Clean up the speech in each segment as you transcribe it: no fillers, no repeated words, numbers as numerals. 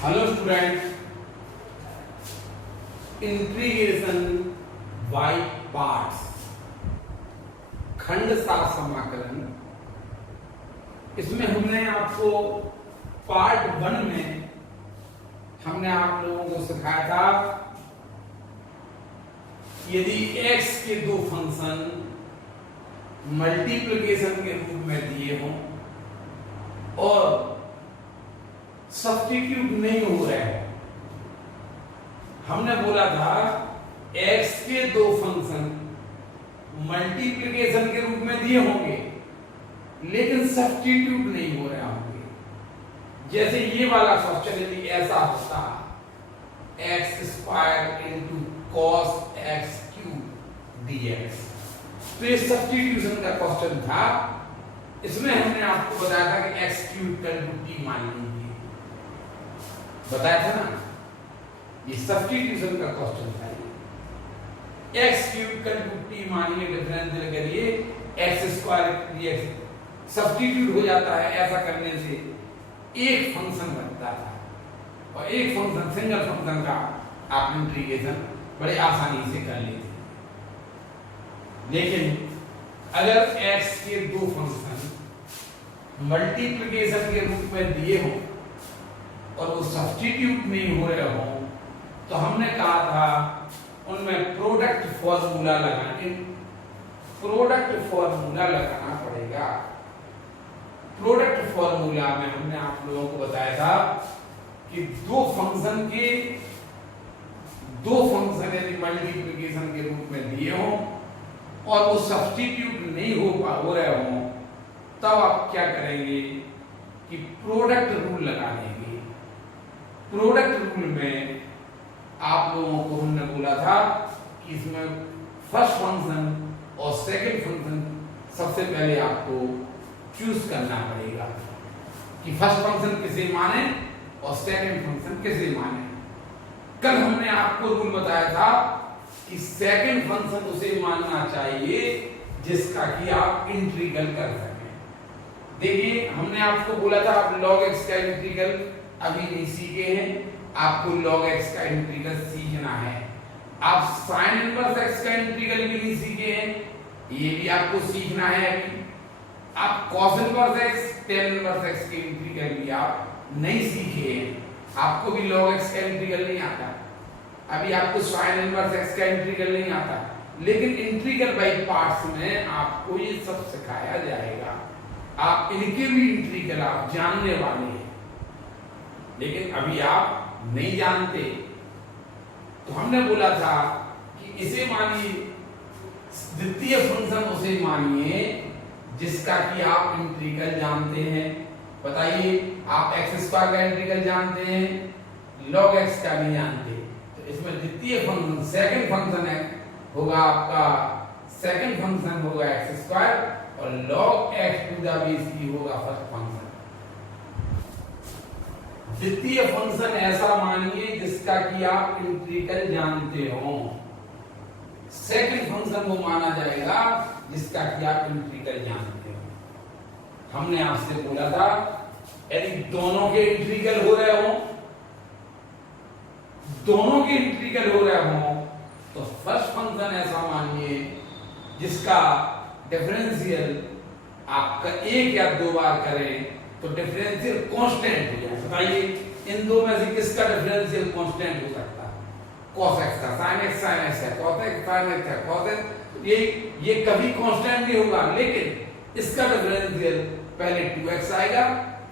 Hello student, integration by parts, खंडशः समाकलन। इसमें हमने आपको पार्ट 1 में हमने आप लोगों को सिखाया था यदि x के दो फंक्शन मल्टीप्लिकेशन के रूप में दिए हों और सब्स्टिट्यूट नहीं हो रहे हैं, हमने बोला था x के दो फंक्शन मल्टीप्लिकेशन के रूप में दिए होंगे लेकिन सब्स्टिट्यूट नहीं हो रहे होंगे। जैसे ये वाला क्वेश्चन यदि ऐसा होता x² into cos x³ dx, तो ये सब्स्टिट्यूशन का क्वेश्चन था। इसमें हमने आपको बताया था कि x³ t मान लीजिए, बताया था ना, ये सब्स्टिट्यूशन का क्वेश्चन था। x³ t मानिए, डिफरेंशियल करिए, x² dx सब्स्टिट्यूट हो जाता है। ऐसा करने से एक फंक्शन बनता था और एक फंक्शन, सिंगल फंक्शन का आप इंटीग्रेशन बड़े आसानी से कर लेते। लेकिन अगर x के दो फंक्शन मल्टीप्लिकेशन के रूप में दिए हों और वो सब्स्टिट्यूट नहीं हो रहे हों, तो हमने कहा था उनमें प्रोडक्ट फॉर्मूला लगाना पड़ेगा। प्रोडक्ट फॉर्मूला में हमने आप लोगों को बताया था कि दो फंक्शन यदि मल्टीप्लिकेशन के रूप में दिए हों और वो सब्स्टिट्यूट नहीं हो रहे हों, तब आप क्या करेंगे कि प्रोडक्ट रूल लगा लेंगे। प्रोडक्ट रूल में आप लोगों को हमने बोला था कि इसमें फर्स्ट फंक्शन और सेकंड फंक्शन सबसे पहले आपको चूज करना पड़ेगा कि फर्स्ट फंक्शन किसे माने और सेकंड फंक्शन किसे माने। कल हमने आपको रूल बताया था कि सेकंड फंक्शन उसे मानना चाहिए जिसका कि आप इंटीग्रल कर सकें। देखिए, हमने आपको बोला था आप log x का इंटीग्रल अभी नहीं सीखे हैं, आपको log x का इंटीग्रल सीखना है। आप sin इनवर्स x का इंटीग्रल भी नहीं सीखे हैं, ये भी आपको सीखना है। अभी आप cos inverse x, tan inverse x के इंटीग्रल भी आप नहीं सीखे हैं, आपको भी log x का इंटीग्रल नहीं आता, अभी आपको sin इनवर्स x का इंटीग्रल नहीं आता। लेकिन इंटीग्रल बाय पार्ट्स में आपको ये सब सिखाया जाएगा। आप इनके भी इंटीग्रल आप जानने वाले हैं, लेकिन अभी आप नहीं जानते। तो हमने बोला था कि इसे मानिए, द्वितीय फंक्शन उसे मानिए जिसका कि आप इंटीग्रल जानते हैं। बताइए, आप x² का इंटीग्रल जानते हैं, log x का नहीं जानते, तो इसमें द्वितीय फंक्शन सेकंड फंक्शन है होगा आपका, सेकंड फंक्शन होगा x² और log x to the base की होगा फर्स्ट फंक्शन। द्वितीय फंक्शन ऐसा मानिए जिसका कि आप इंटीग्रल जानते हो, सेकंड फंक्शन वो माना जाएगा जिसका कि आप इंटीग्रल जानते हो। हमने आपसे बोला था यदि दोनों के इंटीग्रल हो रहे हो, तो फर्स्ट फंक्शन ऐसा मानिए जिसका डिफरेंशियल आपका एक या दो बार करें तो डिफरेंशियल कांस्टेंट हो जाए। बताइए, इन दो में से किसका डिफरेंशियल कांस्टेंट हो सकता है? cos x का, sin x है, cos x sin x है, cos x, ये कभी कांस्टेंट नहीं होगा, लेकिन इसका डिफरेंशियल पहले 2x आएगा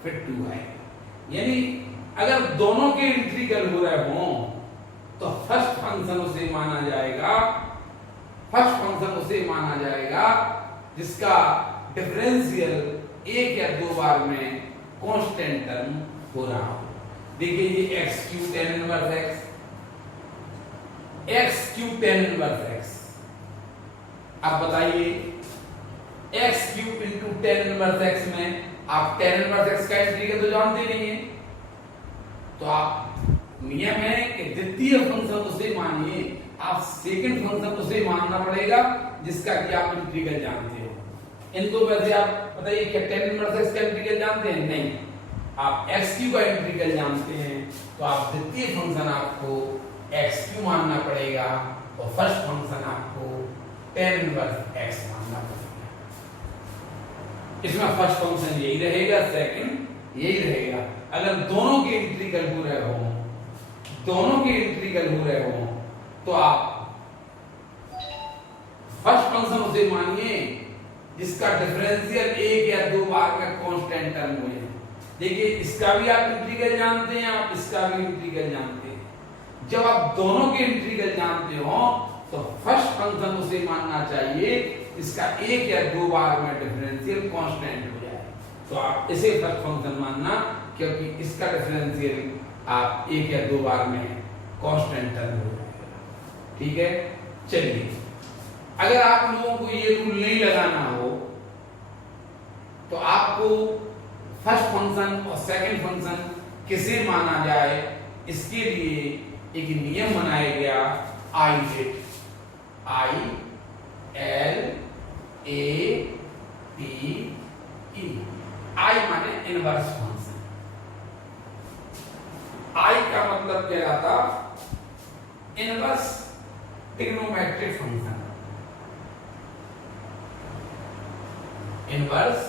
फिर 2 आएगा। यानी अगर दोनों के इंटीग्रल हो रहे हों तो फर्स्ट फंक्शन उसे माना जाएगा जिसका डिफरेंशियल एक या दो बार में कांस्टेंट टर्म हो रहा हो। देखिए, ये x³ tan इनवर्स x। अब बताइए, x³ into tan inverse x में आप tan इनवर्स x का इंटीग्रल तो जानते नहीं है, तो आप नियम है कि द्वितीय फंक्शन उसे मानिए, आप सेकंड फंक्शन उसे मानना पड़ेगा जिसका कि आप इंटीग्रल जानते हो। इन दो में से आप बताइए क्या tan इनवर्स x का इंटीग्रल जानते हैं? नहीं। आप एक्स क्यू का इंटीग्रल जानते हैं तो आप द्वितीय फंक्शन आपको एक्स क्यू मानना पड़ेगा और फर्स्ट फंक्शन आपको tan इनवर्स एक्स मानना पड़ेगा। इसमें फर्स्ट फंक्शन यही रहेगा, सेकंड यही रहेगा। अगर दोनों के इंटीग्रल हो रहे हो, दोनों के इंटीग्रल हो रहे हो तो आप फर्स्ट फंक्शन उसे मानिए जिसका डिफरेंशियल एक या दो बार में कांस्टेंट टर्म हो जाए। देखिए इसका भी आप इंटीग्रल जानते हैं, आप इसका भी इंटीग्रल जानते हैं। जब आप दोनों के इंटीग्रल जानते हो तो फर्स्ट फंक्शन उसे मानना चाहिए इसका एक या दो बार में डिफरेंशियल कांस्टेंट हो जाए, तो आप इसे फर्स्ट फंक्शन मानना, क्योंकि इसका डिफरेंशियल आप एक या दो बार में कांस्टेंट टर्म हो जाएगा। ठीक है, चलिए अगर आप लोगों को ये रूल नहीं लगाना हो तो आपको फर्स्ट फंक्शन और सेकंड फंक्शन किसे माना जाए, इसके लिए एक नियम बनाया गया ILET, I-L-A-T-E। I माने इनवर्स फंक्शन। I का मतलब क्या आता, inverse trigonometric function. Inverse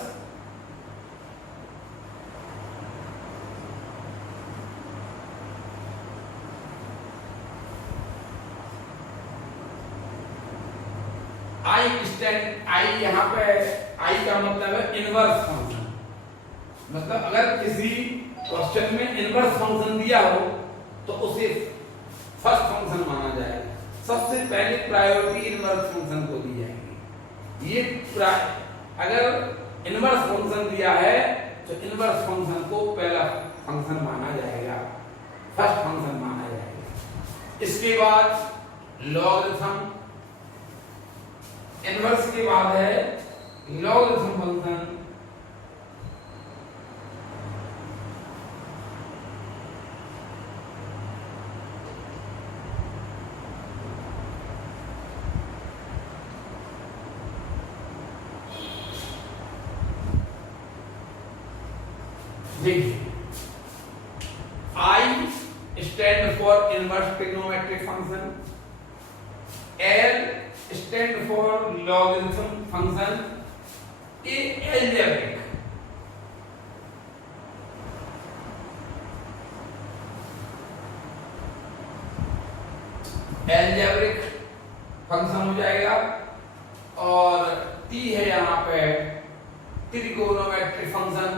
I यहाँ पे I का मतलब है इनवर्स फंक्शन। मतलब अगर किसी क्वेश्चन में इनवर्स फंक्शन दिया हो तो उसे फर्स्ट फंक्शन माना जाएगा। सबसे पहले प्रायोरिटी इनवर्स फंक्शन को दी जाएगी। ये अगर इनवर्स फंक्शन दिया है तो इनवर्स फंक्शन को पहला फंक्शन माना जाएगा, फर्स्ट फंक्शन माना जाएगा। इसके बाद लॉगरिथम, इनवर्स के बाद है लॉगरिथम फंक्शन। देखिए I stand for inverse trigonometric function, L stand for logarithm function, A algebraic। algebraic function हो जाएगा और T है यहाँ पे ट्रिगोनोमेट्रिक फंक्शन।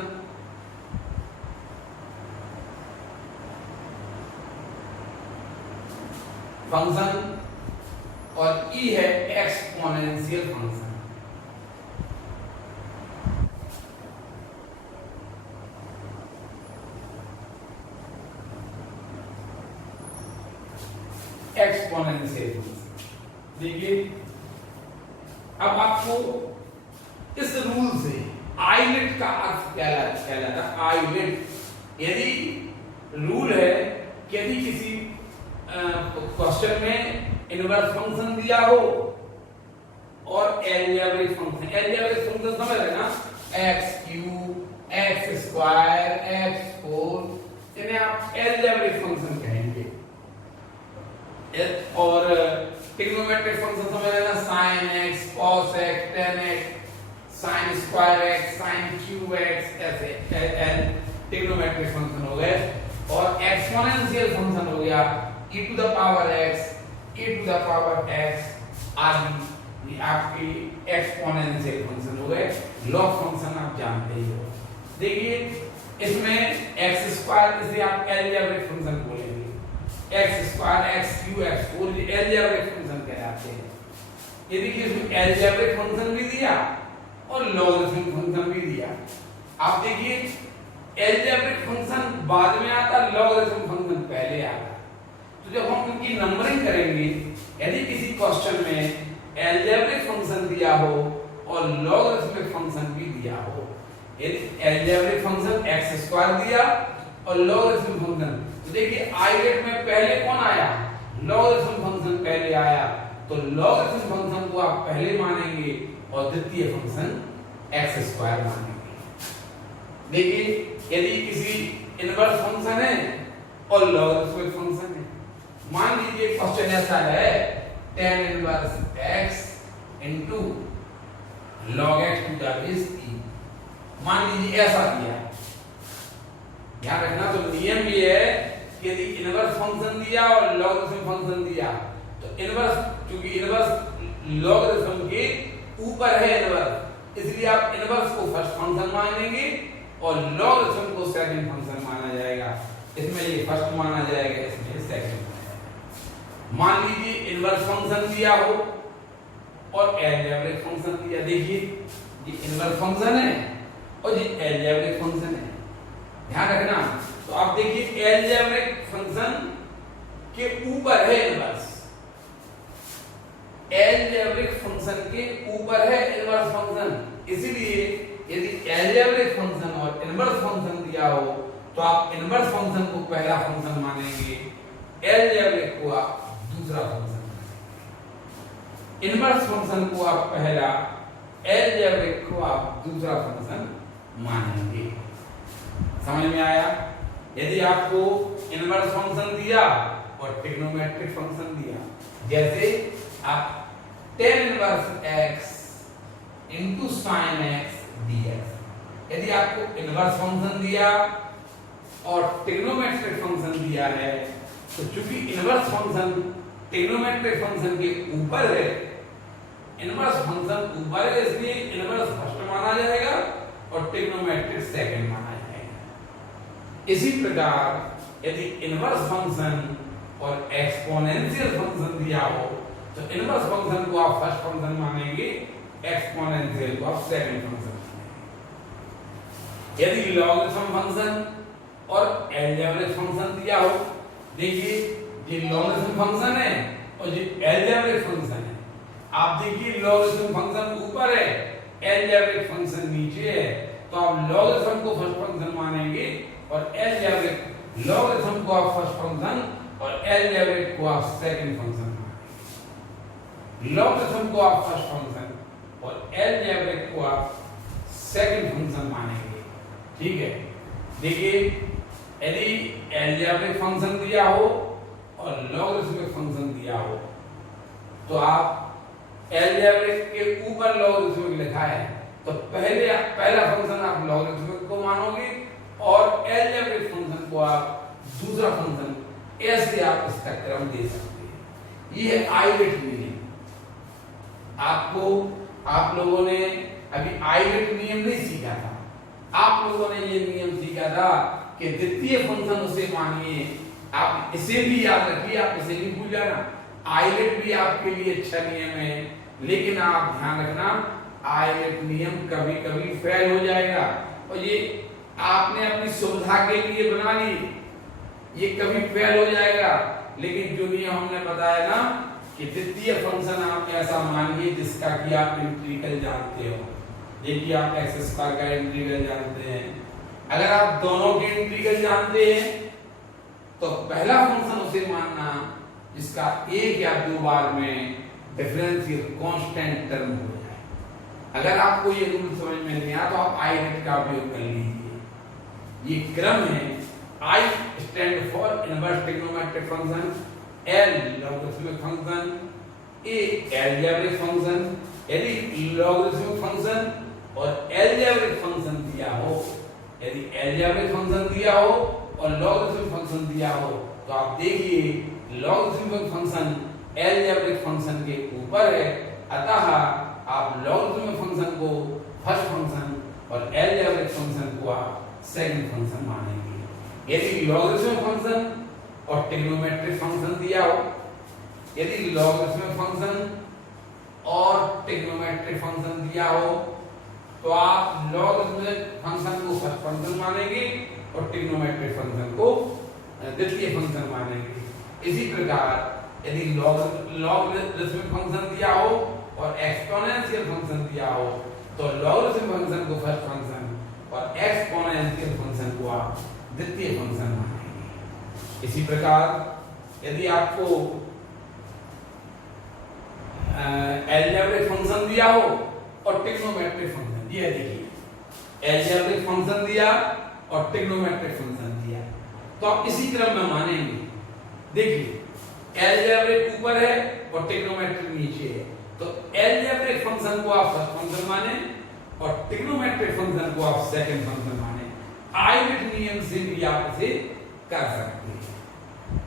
और E है एक्सपोनेंशियल फंक्शन। एक्सपोनेंशियल फंक्शन देखिए, अब आपको इस रूल से आइलेट का अर्थ क्या कहलाता है। आइलेट यदि रूल है कि यदि किसी क्वेश्चन में इनवर्स फंक्शन दिया हो और एलजेब्रिक फंक्शन समझ रहे ना, x³ x² x4, इन्हें आप एलजेब्रिक फंक्शन कहेंगे। और ट्रिग्नोमेट्रिक फंक्शन समझ रहे ना, sin x cos x tan x sin square x sin cube x, ऐसे ट्रिग्नोमेट्रिक फंक्शन हो गए। और एक्सपोनेंशियल फंक्शन हो गया e to the power x e to the power x आदि, ये आपके एक्सपोनेंशियल फंक्शन हो गए। लॉग फंक्शन आप जानते ही हो। देखिए इसमें x² इसे आप एलजेब्रिक फंक्शन बोलेंगे, x² x³ x4 ये एलजेब्रिक फंक्शन कहलाते हैं। ये देखिए इसमें एलजेब्रिक फंक्शन भी दिया और लॉगरिथम फंक्शन भी दिया। आप देखिए एलजेब्रिक फंक्शन बाद में आता, लॉगरिथम फंक्शन पहले आता। तो जब हम इनकी नंबरिंग करेंगे, यदि किसी क्वेश्चन में एलजेब्रिक फंक्शन दिया हो और लॉगरिथमिक फंक्शन भी दिया हो, यदि एलजेब्रिक फंक्शन x² दिया और लॉगरिथमिक फंक्शन, तो देखिए आइलेट में पहले कौन आया, लॉगरिथम फंक्शन पहले आया, तो लॉगरिथम फंक्शन को आप पहले मानेंगे और द्वितीय फंक्शन x² मानेंगे। देखिए यदि किसी इनवर्स फंक्शन है और लॉगरिथमिक फंक्शन है, मान लीजिए क्वेश्चन ऐसा है tan inverse x into log x to the base e, मान लीजिए ऐसा दिया। ध्यान रखना, तो नियम ये है कि यदि इनवर्स फंक्शन दिया और लॉगरिथमिक फंक्शन दिया तो इनवर्स, क्योंकि इनवर्स लॉगरिथम के ऊपर है इनवर्स, इसलिए आप इनवर्स को फर्स्ट फंक्शन मानेंगे और लॉगरिथम को सेकंड फंक्शन माना जाएगा। इसमें ये फर्स्ट माना जाएगा, इसमें सेकंड। मान लीजिए इनवर्स फंक्शन दिया हो और अलजेब्रिक फंक्शन दिया। देखिए ये इनवर्स फंक्शन है और ये अलजेब्रिक फंक्शन है, ध्यान रखना। तो आप देखिए अलजेब्रिक फंक्शन के ऊपर है इनवर्स, अलजेब्रिक फंक्शन के ऊपर है इनवर्स फंक्शन, इसीलिए यदि अलजेब्रिक फंक्शन और इनवर्स फंक्शन दिया हो तो आप इनवर्स फंक्शन को पहला फंक्शन मानेंगे, अलजेब्रिक को आप दूसरा फंक्शन, इनवर्स फंक्शन को आप पहला, अलजेब्रिक को आप दूसरा फंक्शन मानेंगे। समझ में आया? यदि आपको इनवर्स फंक्शन दिया और ट्रिग्नोमेट्रिक फंक्शन दिया, जैसे आप tan inverse x into sin x dx, यदि आपको इनवर्स फंक्शन दिया और ट्रिग्नोमेट्रिक फंक्शन दिया है तो चूंकि इनवर्स फंक्शन ट्रिग्नोमेट्रिक फंक्शन के ऊपर है, इनवर्स फंक्शन ऊपर है, इसलिए इनवर्स फर्स्ट माना जाएगा और ट्रिग्नोमेट्रिक सेकंड माना जाएगा। इसी प्रकार यदि इनवर्स फंक्शन और एक्सपोनेंशियल फंक्शन दिया हो तो इनवर्स फंक्शन को आप फर्स्ट फंक्शन मानेंगे, एक्सपोनेंशियल को आप सेकंड फंक्शन मानेंगे। यदि लॉगरिथम फंक्शन और अलजेब्रिक फंक्शन दिया हो, देखिए ये लॉगरिथम फंक्शन है और ये अलजेब्रिक फंक्शन है। आप देखिए लॉगरिथम फंक्शन ऊपर है, अलजेब्रिक फंक्शन नीचे है, तो आप लॉगरिथम को फर्स्ट फंक्शन मानेंगे और अलजेब्रिक लॉगरिथम को आप फर्स्ट फंक्शन और अलजेब्रिक को आप सेकंड फंक्शन मानेंगे। लॉगरिथम को आप फर्स्ट फंक्शन और अलजेब्रिक को आप सेकंड फंक्शन मानेंगे, ठीक है। देखिए यदि अलजेब्रिक फंक्शन दिया हो और लॉगरिथमिक फंक्शन दिया हो तो आप अलजेब्रिक के ऊपर लॉगरिथमिक लिखा है तो पहला फंक्शन आप लॉगरिथमिक को मानोगे और अलजेब्रिक फंक्शन को आप दूसरा फंक्शन, ऐसे आप इसका क्रम दे सकते हैं। ये है आइलेट नियम। आप लोगों ने अभी आइलेट नियम नहीं सीखा था, आप लोगों ने ये नियम सीखा था कि द्वितीय फंक्शन उसे मानिए। आप इसे भी याद रखिए, आप इसे भी भूल जाना। आइलेट भी आपके लिए अच्छा नियम है, लेकिन आप ध्यान रखना आइलेट नियम कभी कभी फेल हो जाएगा और ये आपने अपनी सुविधा के लिए बना ली, ये कभी फेल हो जाएगा। लेकिन जो नियम हमने बताया ना कि द्वितीय फंक्शन आप ऐसा मानिए जिसका कि आप इंटीग्रल जानते हो, देखिए आप x स्क्वायर का इंटीग्रल जानते हैं। अगर आप दोनों के इंटीग्रल जानते हैं तो पहला फंक्शन उसे मानना जिसका एक या दो बार में डिफरेंशियल कांस्टेंट टर्म हो जाए। अगर आपको ये रूल समझ में नहीं आया तो आप आइलेट का उपयोग कर लीजिए। ये क्रम है, I stand for inverse trigonometric function, L logarithmic function, A algebraic function. यदि लॉगरिथमिक फंक्शन और अलजेब्रिक फंक्शन दिया हो, यदि अलजेब्रिक फंक्शन दिया हो और लॉगरिथमिक फंक्शन दिया हो तो आप देखिए लॉगरिथमिक फंक्शन अलजेब्रिक फंक्शन के ऊपर है, अतः आप लॉगरिथमिक फंक्शन को फर्स्ट फंक्शन और अलजेब्रिक फंक्शन को आप सेकंड फंक्शन मानेंगे। यदि लॉगरिथमिक फंक्शन और ट्रिग्नोमेट्रिक फंक्शन दिया हो, यदि लॉगरिथमिक फंक्शन और ट्रिग्नोमेट्रिक फंक्शन दिया हो तो आप लॉगरिथमिक फंक्शन को फर्स्ट फंक्शन मानेंगे और ट्रिग्नोमेट्रिक फंक्शन को द्वितीय फंक्शन मानेंगे। इसी प्रकार यदि लॉगरिथमिक फंक्शन दिया हो और एक्सपोनेंशियल फंक्शन दिया हो तो लॉगरिथमिक फंक्शन को फर्स्ट फंक्शन और एक्सपोनेंशियल फंक्शन को आप द्वितीय फंक्शन मानेंगे। इसी प्रकार यदि आपको अलजेब्रिक फंक्शन दिया हो और ट्रिग्नोमेट्रिक फंक्शन, ये देखिए अलजेब्रिक फंक्शन दिया और ट्रिग्नोमेट्रिक फंक्शन दिया। तो आप इसी क्रम में मानेंगे। देखिए अलजेब्रिक ऊपर है और ट्रिग्नोमेट्रिक नीचे है, तो अलजेब्रिक फंक्शन को आप फर्स्ट फंक्शन माने और ट्रिग्नोमेट्रिक फंक्शन को आप सेकंड फंक्शन माने। आइलेट नियम से भी आप इसे कर सकते हैं।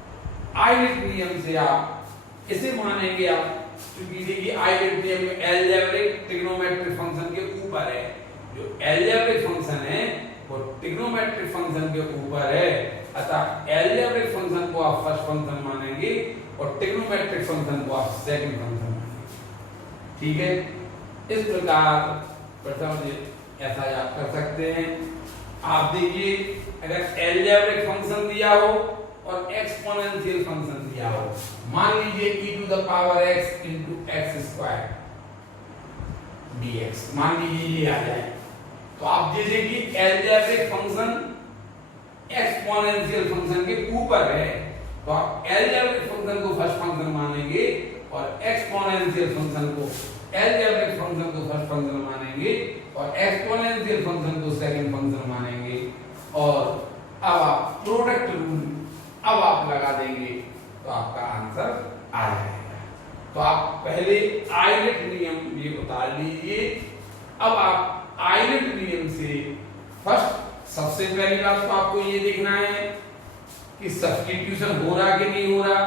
आइलेट नियम से आप इसे मानेंगे आप, क्योंकि देखिए आइलेट नियम में अलजेब्रिक ट्रिग्नोमेट्रिक फंक्शन के ऊपर है, जो अलजेब्रिक फंक्शन है वो ट्रिग्नोमेट्रिक फंक्शन के ऊपर है, अतः अलजेब्रिक फंक्शन को आप फर्स्ट फंक्शन मानेंगे और ट्रिग्नोमेट्रिक फंक्शन को आप सेकंड फंक्शन मानेंगे। ठीक है, इस प्रकार प्रथम ऐसा आप कर सकते हैं। आप देखिए अगर अलजेब्रिक फंक्शन दिया हो और एक्सपोनेंशियल फंक्शन दिया हो, मान लीजिए e to the power x into x square dx, मान लीजिए ये आ जाए, तो आप जैसे कि अलजेब्रिक फंक्शन एक्सपोनेंशियल फंक्शन के ऊपर है, तो आप अलजेब्रिक फंक्शन को फर्स्ट फंक्शन मानेंगे और एक्सपोनेंशियल फंक्शन को अलजेब्रिक फंक्शन को फर्स्ट फंक्शन मानेंगे और एक्सपोनेंशियल फंक्शन को सेकंड फंक्शन मानेंगे। और अब आप प्रोडक्ट रूल अब आप लगा देंगे तो आपका आंसर आ जाएगा। तो आप पहले आइलेट नियम ये उतार लीजिए। अब आप आइलेट नियम से फर्स्ट सबसे पहली बात तो आपको ये देखना है कि सब्स्टिट्यूशन हो रहा कि नहीं हो रहा।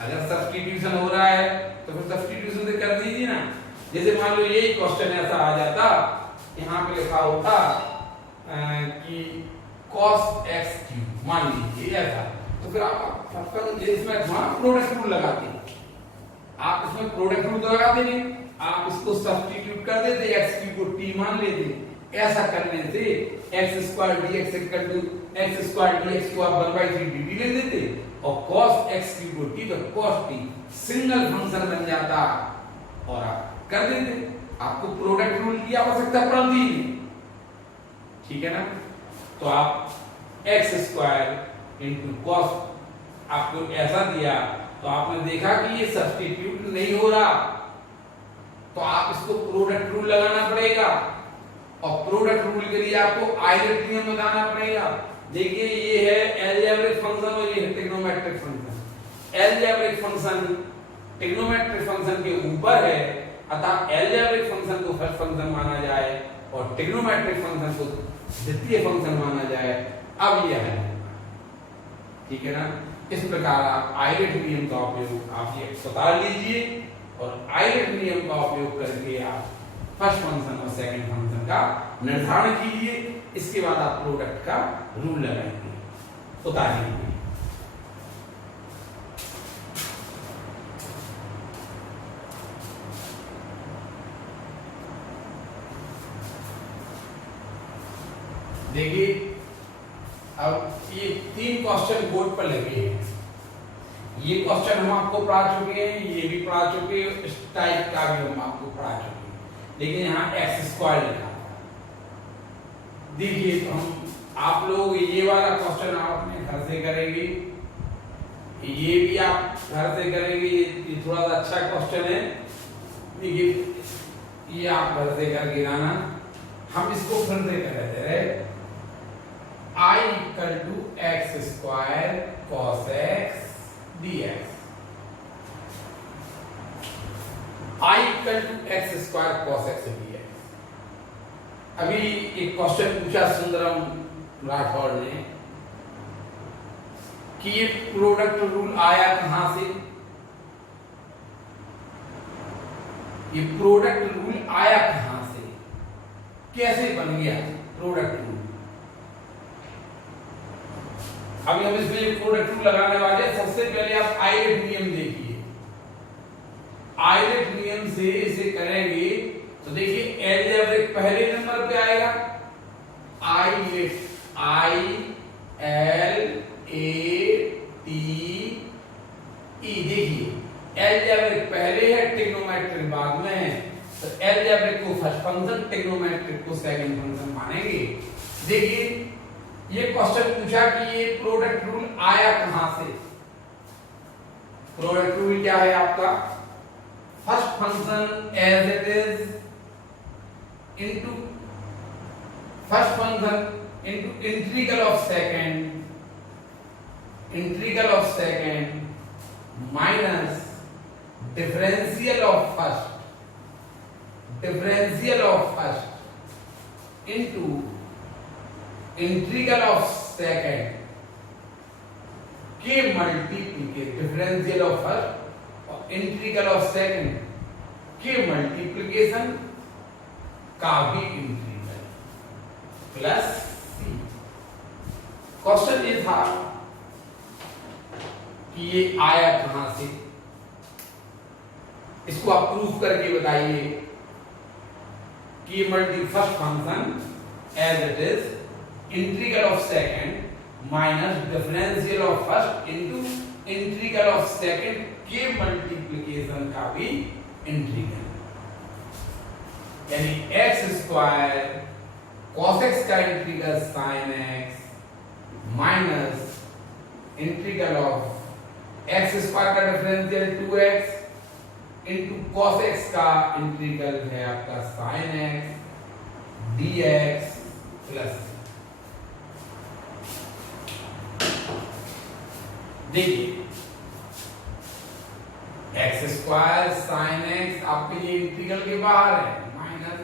अगर सब्स्टिट्यूशन हो रहा है तो फिर सब्स्टिट्यूशन से कर दीजिए ना। जैसे मान लो यही क्वेश्चन ऐसा आ जाता, यहाँ पे लिखा होता कि cos x क्यूब, मान लीजिए ऐसा, तो फिर आप इसमें प्रोडक्ट रूल लगाते हैं, आप इसमें प्रोडक्ट रूल तो लगा देंगे, आप इसको सब्स्टिट्यूट कर देते, x क्यूब को t मान लेते। ऐसा करने से x square dx equal to x square dx को आप 1/3 dt ले देते और cos x क्यूब को t तो cos t सिंगल फंक्शन बन जाता और आप कर देते। आपको प्रोडक्ट रूल की आवश्यकता पड़ती नहीं, ठीक है ना। तो आप x स्क्वायर इंटू कॉस आपको ऐसा दिया, तो आपने देखा कि ये सब्स्टिट्यूट नहीं हो रहा, तो आप इसको प्रोडक्ट रूल लगाना पड़ेगा और प्रोडक्ट रूल के लिए आपको आइलेट नियम लगाना पड़ेगा। देखिए ये है अलजेब्रिक फंक्शन और ये है trigonometric function. Algebraic function trigonometric function के ऊपर है, अतः अलजेब्रिक फंक्शन को फर्स्ट फंक्शन माना जाए और ट्रिग्नोमेट्रिक फंक्शन को द्वितीय फंक्शन माना जाए। अब यह है, ठीक है ना। इस प्रकार आप आइलेट नियम का उपयोग आप ये बता लीजिए और आइलेट नियम का उपयोग करके आप फर्स्ट फंक्शन और सेकंड फंक्शन का निर्धारण कीजिए। इसके बाद आप प्रोडक्ट का रूल लगाएंगे, उतारेंगे। देखिए अब ये 3 क्वेश्चन बोर्ड पर लगे हैं। ये क्वेश्चन हम आपको पढ़ा चुके हैं, ये भी पढ़ा चुके हैं, इस टाइप का भी हम आपको पढ़ा चुके हैं, लेकिन यहाँ x स्क्वायर लिखा था। देखिए तो हम आप लोग ये वाला क्वेश्चन आप अपने घर से करेंगे, ये भी आप घर से करेंगे। ये थोड़ा सा अच्छा क्वेश्चन है, देखिए ये आप घर से करके लाना। हम इसको फिर से कर रहे थे, I equal to x square cos x dx। I equal to x square cos x dx। अभी एक क्वेश्चन पूछा सुंदरम राठौड़ ने कि ये प्रोडक्ट रूल आया कहां से। ये प्रोडक्ट रूल आया कहां से, कैसे बन गया प्रोडक्ट रूल। अभी हम इसमें प्रोडक्ट रूल लगाने वाले हैं। सबसे पहले आप आइलेट नियम देखिए। आइलेट नियम से इसे करेंगे तो देखिए अलजेब्रिक पहले नंबर पे आएगा, ILATE I L A T E। देखिए अलजेब्रिक पहले है, ट्रिग्नोमेट्रिक बाद में है, तो अलजेब्रिक को फर्स्ट फंक्शन, ट्रिग्नोमेट्रिक को सेकंड फंक्शन मानेंगे। देखिए ये क्वेश्चन पूछा कि ये प्रोडक्ट रूल आया कहां से। प्रोडक्ट रूल क्या है आपका, first function as it is into integral of second minus differential of first into integral of second के मल्टीप्लिकेशन, डिफरेंशियल ऑफ फर्स्ट और इंटीग्रल ऑफ सेकंड के मल्टीप्लिकेशन का भी इंटीग्रल प्लस सी। क्वेश्चन ये था कि ये आया कहां से, इसको आप प्रूफ करके बताइए कि multi first function as it is integral of second minus differential of first into integral of second के मल्टीप्लिकेशन का भी इंटीग्रल, यानी x स्क्वायर cos x का integral sin x minus integral of x square का differential 2x into cos x का integral है आपका sin x dx plus. देखिए एक्स स्क्वायर साइन एक्स आपके ये इंटीग्रल के बाहर है, माइनस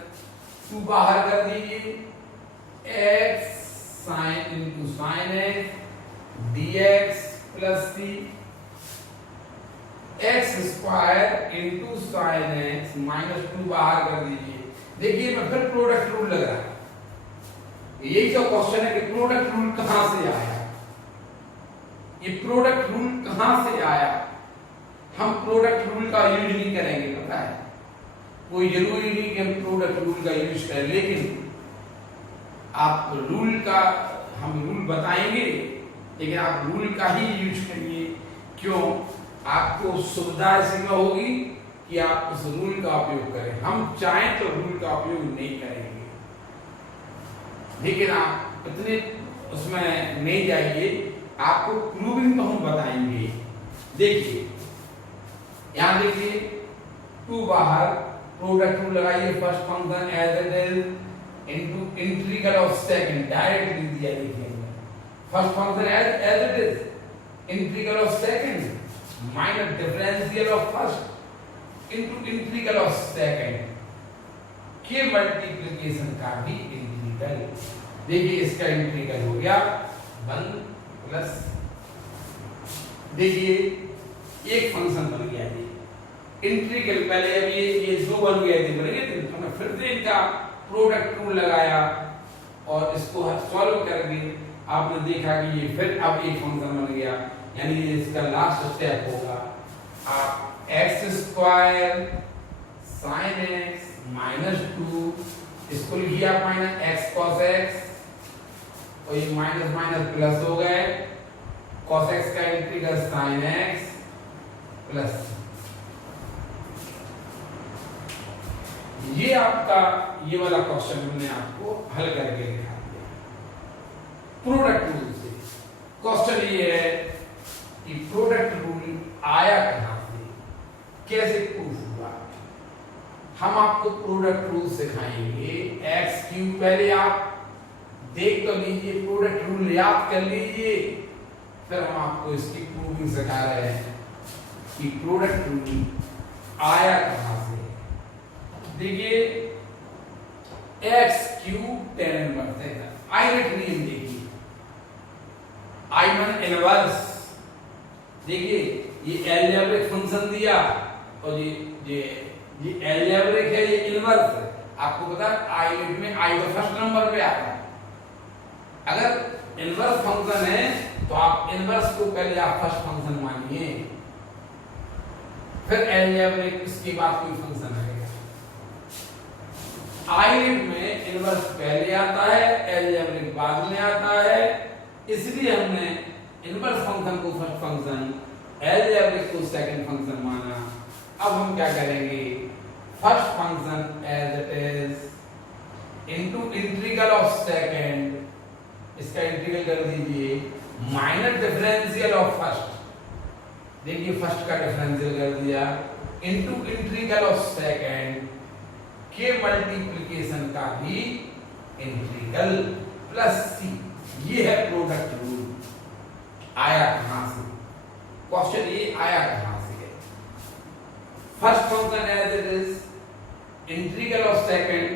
2 बाहर कर दीजिए, x sine into sine x dx plus c, x square into sine x minus 2 बाहर कर दीजिए। देखिए मैं फिर प्रोडक्ट रूल लग रहा है, यही तो क्वेश्चन है कि प्रोडक्ट रूल कहां से आया, ये प्रोडक्ट रूल कहां से आया। हम प्रोडक्ट रूल का यूज नहीं करेंगे, पता है, कोई जरूरी नहीं कि हम प्रोडक्ट रूल का यूज करें, लेकिन आप रूल का, हम रूल बताएंगे लेकिन आप रूल का ही यूज करिए। क्यों? आपको सुविधा इसमें होगी कि आप उस रूल का उपयोग करें। हम चाहें तो रूल का उपयोग नहीं करेंगे, लेकिन आप इतने उसमें नहीं जाइए, आपको प्रूविंग तो हम बताएंगे। देखिए यहां देखिए 2 बाहर, प्रोडक्ट रूल लगाइए, first function as it is into integral of second, direct लिख दिया। देखिए first function as it is integral of second minus differential of first into integral of second के मल्टीप्लिकेशन का भी इंटीग्रल। देखिए इसका इंटीग्रल हो गया 1 प्लस, देखिए एक फंक्शन बन गया, ये इंटीग्रल पहले अब ये जो बन गए थे बन गए थे, तो मैं फिर से इनका प्रोडक्ट रूल लगाया और इसको सॉल्व करके आपने देखा कि ये फिर अब एक फंक्शन बन गया, यानी इसका लास्ट स्टेप होगा आप x square sine x minus 2, इसको लिखिए आप माइनस एक्स कॉस एक्स, और ये माइनस माइनस प्लस हो गए, cos x का इंटीग्रल sin x प्लस, ये आपका ये वाला क्वेश्चन हमने आपको हल करके दिखा दिया प्रोडक्ट रूल से। क्वेश्चन ये है कि प्रोडक्ट रूल आया कहां से, कैसे प्रूफ हुआ। हम आपको प्रोडक्ट रूल सिखाएंगे। x क्यूब पहले आप देख तो लीजिए, प्रोडक्ट रूल याद कर लीजिए, फिर हम आपको इसकी प्रूविंग सिखा रहे हैं कि प्रोडक्ट रूल आया कहां से। देखिए x क्यूब tan इनवर्स है, आइनेट नियम देखिए, आई मान इनवर्स, देखिए ये अलजेब्रिक फंक्शन दिया और ये अलजेब्रिक है, ये इनवर्स है। आपको पता है आई में आई का फर्स्ट नंबर पे आता है। अगर इनवर्स फंक्शन है तो आप इनवर्स को पहले आप फर्स्ट फंक्शन मानिए, फिर अलजेब्रिक इसके बाद कोई फंक्शन आएगा। आइनेट में इनवर्स पहले आता है, अलजेब्रिक बाद में आता है, इसलिए हमने इनवर्स फंक्शन को फर्स्ट फंक्शन, अलजेब्रिक को सेकंड फंक्शन माना। अब हम क्या करेंगे, first function as it is into integral of second, इसका इंटीग्रल कर दीजिए, माइनस डिफरेंशियल ऑफ फर्स्ट, देखिए फर्स्ट का डिफरेंशियल कर दिया, इनटू इंटीग्रल ऑफ सेकंड के मल्टीप्लिकेशन का भी इंटीग्रल प्लस सी, ये है प्रोडक्ट रूल। आया कहां से? क्वेश्चन ये आया कहां से है? First function as it is integral of second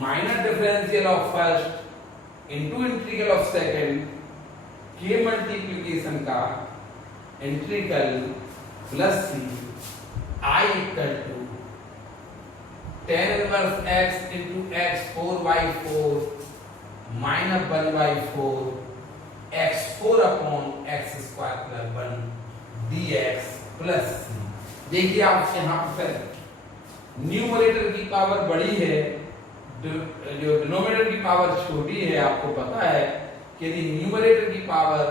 minus differential of first into integral of second के मल्टीप्लिकेशन का integral plus c I equal to tan inverse x into x 4/4 minus 1/4 x4 upon x square plus 1 dx plus c। देखिए आप यहाँ पर numerator की power बड़ी है, जो डिनोमिनेटर की पावर छोटी है। आपको पता है कि यदि न्यूमरेटर की पावर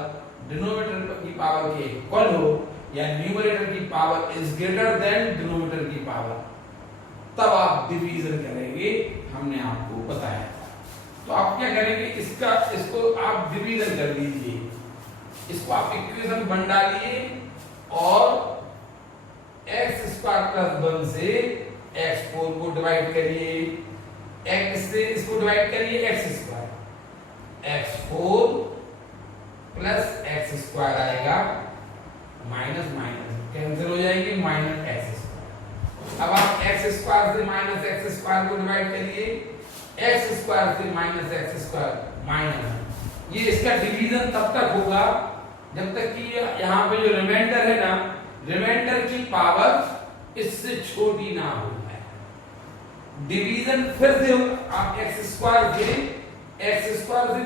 डिनोमिनेटर की पावर के इक्वल हो या न्यूमरेटर की power is greater than denominator की पावर, तब आप डिवीजन करेंगे, हमने आपको बताया था। तो आप क्या करेंगे, इसको आप डिवीजन कर दीजिए, इसको आप इक्वेशन बन डालिए और x स्क्वायर प्लस 1 से x4 को डिवाइड करिए, x से इसको डिवाइड करिए x square, x4 plus x square आएगा, माइनस माइनस कैंसिल हो जाएगी, माइनस x। अब आप x स्क्वायर से माइनस x स्क्वायर को डिवाइड करिए, x स्क्वायर से माइनस x स्क्वायर माइनस। ये इसका डिवीजन तब तक होगा जब तक कि यहाँ पे जो रिमाइंडर है ना, रिमाइंडर की पावर इससे छोटी ना हो जाए। डिवीजन फिर से आप x स्क्वायर से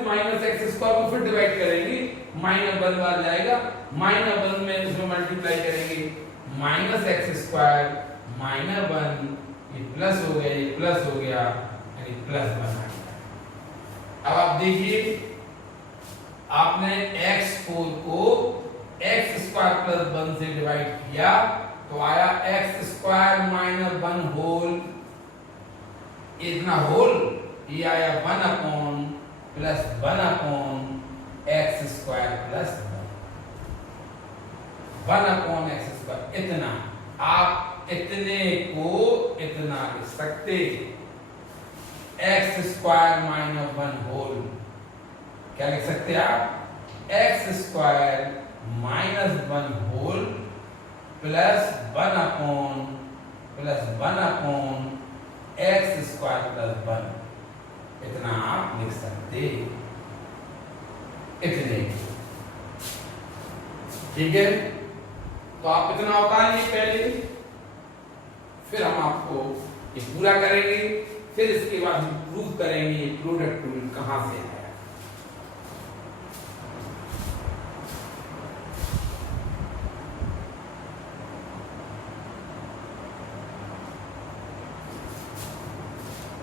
माइनस x स्क्वायर को फिर डिवाइड करेंगे, माइनस 1 बार जाएगा, माइनस 1 में इसमें मल्टीप्लाई करेंगे, माइनस x स्क्वायर माइनस 1, ये प्लस हो गया, ये प्लस हो गया, यानी प्लस 1 आ गया। अब आप देखिए, आपने x4 को x स्क्वायर प्लस 1 से डिवाइड किया तो आया x स्क्वायर माइनस 1 होल, इतना होल, ये आया 1 upon plus 1 upon x square plus 1 upon x square. इतना आप इतने को इतना लिख सकते, x स्क्वायर माइनस 1 होल, क्या लिख सकते आप, x square minus 1 whole plus 1 upon x square plus 1, इतना आप लिख सकते, इतने। ठीक है, तो आप इतना उतारिए पहले, फिर हम आपको ये पूरा करेंगे, फिर इसके बाद हम प्रूव करेंगे प्रोडक्ट रूल कहां से आया।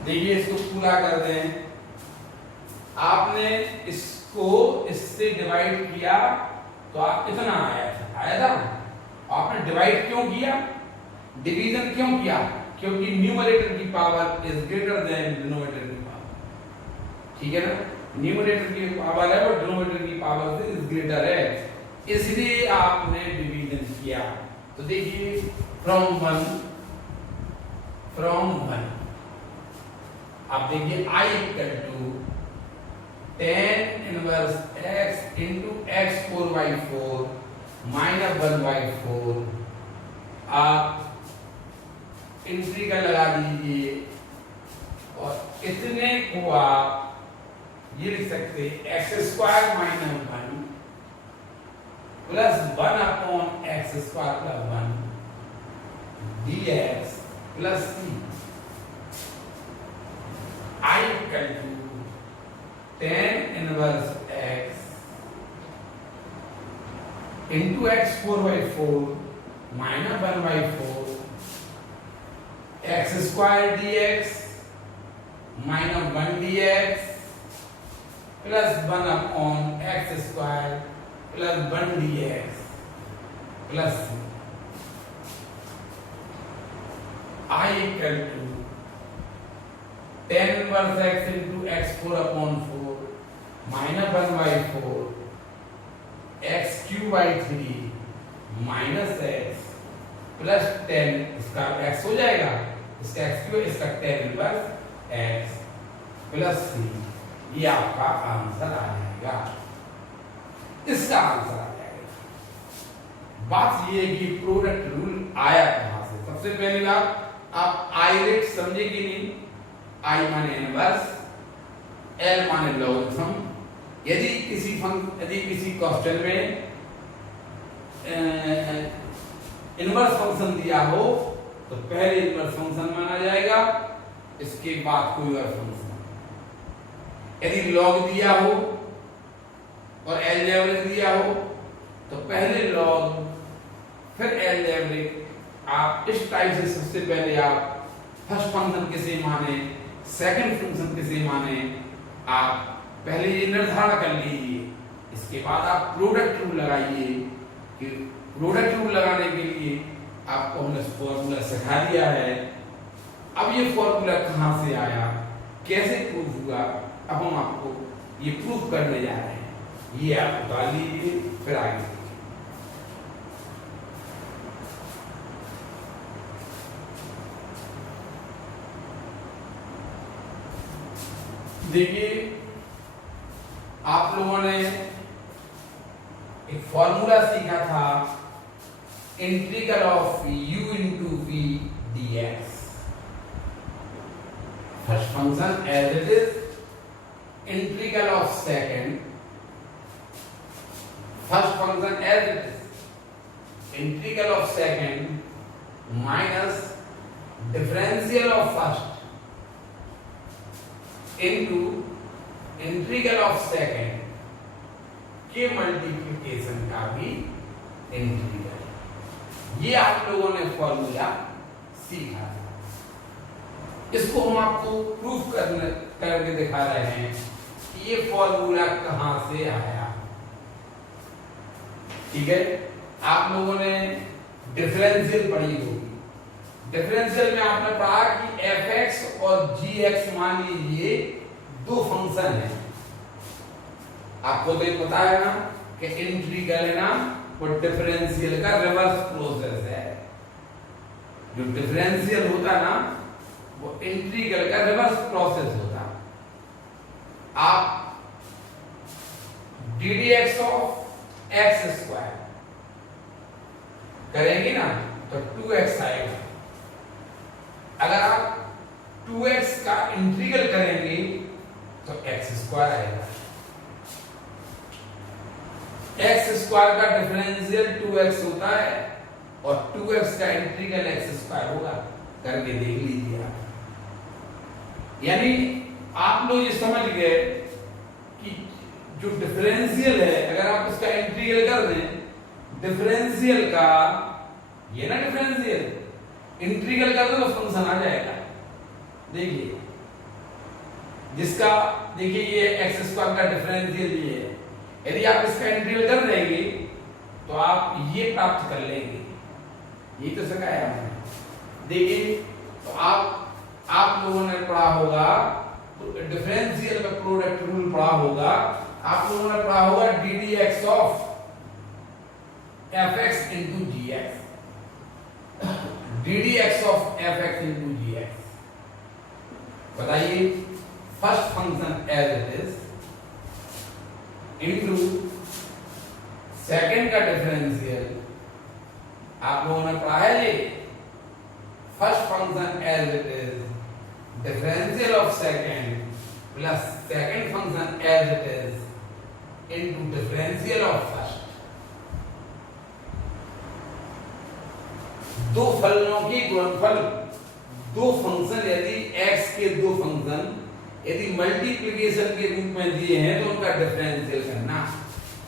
देखिए, इसको पूरा कर दें। आपने इसको इससे डिवाइड किया तो आप इतना आया था। आपने डिवाइड क्यों किया, डिवीजन क्यों किया, क्योंकि न्यूमरेटर की power is greater than denominator की पावर। ठीक है ना, न्यूमरेटर की पावर है और डिनोमिनेटर की पावर से इज ग्रेटर है, इसलिए आपने डिवीजन किया। तो देखिए, फ्रॉम वन आप देखिए i equal to tan inverse x into x 4/4 minus 1/4। आप इंटीग्रल लगा दीजिए और इतने को आप ये लिख सकते हैं, x square minus 1 plus 1 upon x square plus 1 dx plus c। I equal to tan inverse x into x 4/4 minus 1/4 x square dx minus 1 dx plus 1 upon x square plus 1 dx plus I equal to tan inverse x into x4 upon 4 minus 1/4 x cube by 3 minus x plus 10, इसका x हो जाएगा, इसका x cube, इसका tan inverse x plus c। ये आपका answer आ जाएगा, इसका answer आ जाएगा। बात ये है कि प्रोडक्ट रूल आया कहां से। सबसे पहली बात, आप आई रेट समझे कि नहीं? आई माने इनवर्स, एल माने लॉगरिथम। यदि किसी क्वेश्चन में इनवर्स फंक्शन दिया हो तो पहले इनवर्स फंक्शन माना जाएगा, इसके बाद कोई और फंक्शन। यदि लॉग दिया हो और एलजेब्रिक दिया हो तो पहले लॉग फिर एलजेब्रिक। आप इस टाइप से सबसे पहले आप फर्स्ट फंक्शन किसे माने, सेकंड फंक्शन किसे माने, आप पहले ये निर्धारण कर लीजिए। इसके बाद आप प्रोडक्ट रूल लगाइए कि प्रोडक्ट रूल लगाने के लिए आपको हमने फॉर्मूला सिखा दिया है। अब ये फॉर्मूला कहां से आया, कैसे प्रूफ हुआ, अब हम आपको ये प्रूफ करने जा रहे हैं। ये आप उतार लीजिए, फिर आगे देखिए। आप लोगों ने एक फॉर्मूला सीखा था, integral of u into v dx। First function as it is, integral of second, first function as it is, integral of second minus differential of first into integral of second के multiplication का भी integral. ये आप लोगों ने formula सीखा था। इसको हम आपको प्रूफ करके दिखा रहे हैं कि ये फॉर्मूला कहां से आया। ठीक है, आप लोगों ने डिफरेंशियल पढ़ी होगी। डिफरेंशियल में आपने पढ़ा कि fx और gx मान लीजिए दो फंक्शन है। आपको तो ये पता है ना कि इंटीग्रल है ना वो डिफरेंशियल का रिवर्स प्रोसेस है। जो डिफरेंशियल होता ना वो इंटीग्रल का रिवर्स प्रोसेस होता। आप ddx ऑफ x स्क्वायर करेंगे ना तो 2x आएगा। अगर आप 2x का इंटीग्रल करेंगे तो x स्क्वायर आएगा। x स्क्वायर का डिफरेंशियल 2x होता है और 2x का इंटीग्रल x स्क्वायर होगा। करके देख लीजिए आप। यानी आप लोग ये समझ गए कि जो डिफरेंशियल है, अगर आप इसका इंटीग्रल कर दें, डिफरेंशियल का ये ना डिफरेंशियल इंटीग्रल कर दो तो फंक्शन आ जाएगा। देखिए जिसका देखिए ये x स्क्वायर का डिफरेंशियल ये है। यदि आप इसका इंटीग्रल कर देंगे तो आप ये प्राप्त कर लेंगे। ये तो सिखाया हमने। देखिए तो आप लोगों ने पढ़ा होगा तो डिफरेंशियल का प्रोडक्ट रूल पढ़ा होगा। आप लोगों ने पढ़ा होगा ddx of fx into gx, ddx of fx into gx। बताइए, first function as it is into second का डिफरेंशियल। आप लोगों ने पढ़ा है ये first function as it is differential of second plus second function as it is into differential of first. दो फलनों की गुणनफल, दो फंक्शन यदि x के दो फंक्शन यदि मल्टीप्लिकेशन के रूप में दिए हैं तो उनका डिफरेंशियल करना।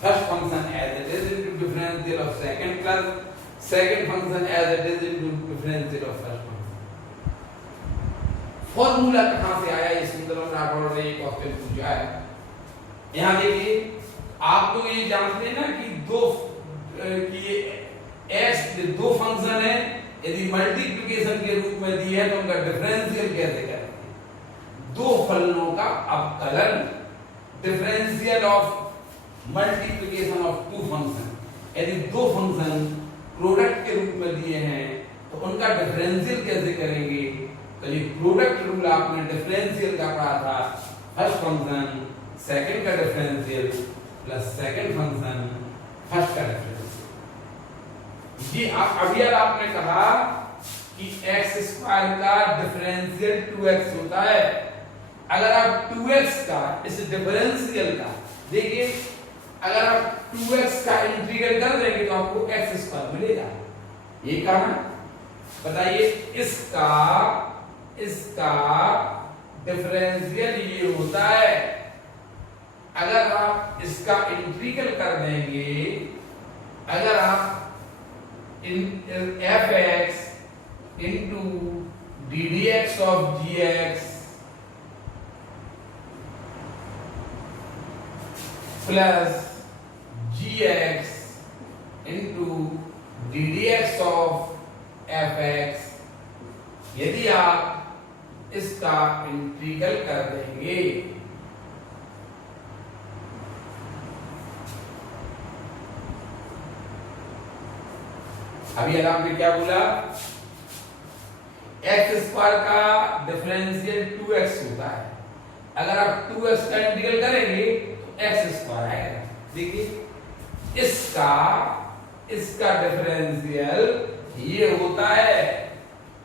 First function as it is into differential of second plus second function as it is into differential of first function. Formula कहां से आया? ये सुंदरम राठौड़ ने एक क्वेश्चन पूछा है। यहां देखिए, आप लोग ये जानते हैं ना कि x दो फंक्शन है, यदि मल्टीप्लिकेशन के रूप में दिए है तो उनका डिफरेंशियल कैसे करेंगे? दो फलनों का अवकलन, differential of multiplication of two function. यदि दो फंक्शन प्रोडक्ट के रूप में दिए हैं तो उनका डिफरेंशियल कैसे करेंगे? तो ये प्रोडक्ट रूल आपने डिफरेंशियल का पढ़ा था। फर्स्ट फंक्शन सेकंड का differential plus second function first का डिफरेंशियल। ये अभी यार आपने कहा कि x स्क्वायर का डिफरेंशियल 2x होता है। अगर आप 2x का इस डिफरेंशियल का देखिए, अगर आप 2x का इंटीग्रल कर देंगे तो आपको x स्क्वायर मिलेगा। ये कहा बताइए, इसका डिफरेंशियल ये होता है। अगर आप इसका इंटीग्रल कर देंगे, अगर आप fx into ddx of gx plus gx into ddx of fx, यदि आप इसका इंटीग्रल कर देंगे, अभी अगर आपने क्या बोला, x स्क्वायर का डिफरेंशियल 2x होता है। अगर आप 2x का इंटीग्रल करेंगे तो x स्क्वायर आएगा। देखिए, इसका डिफरेंशियल ये होता है,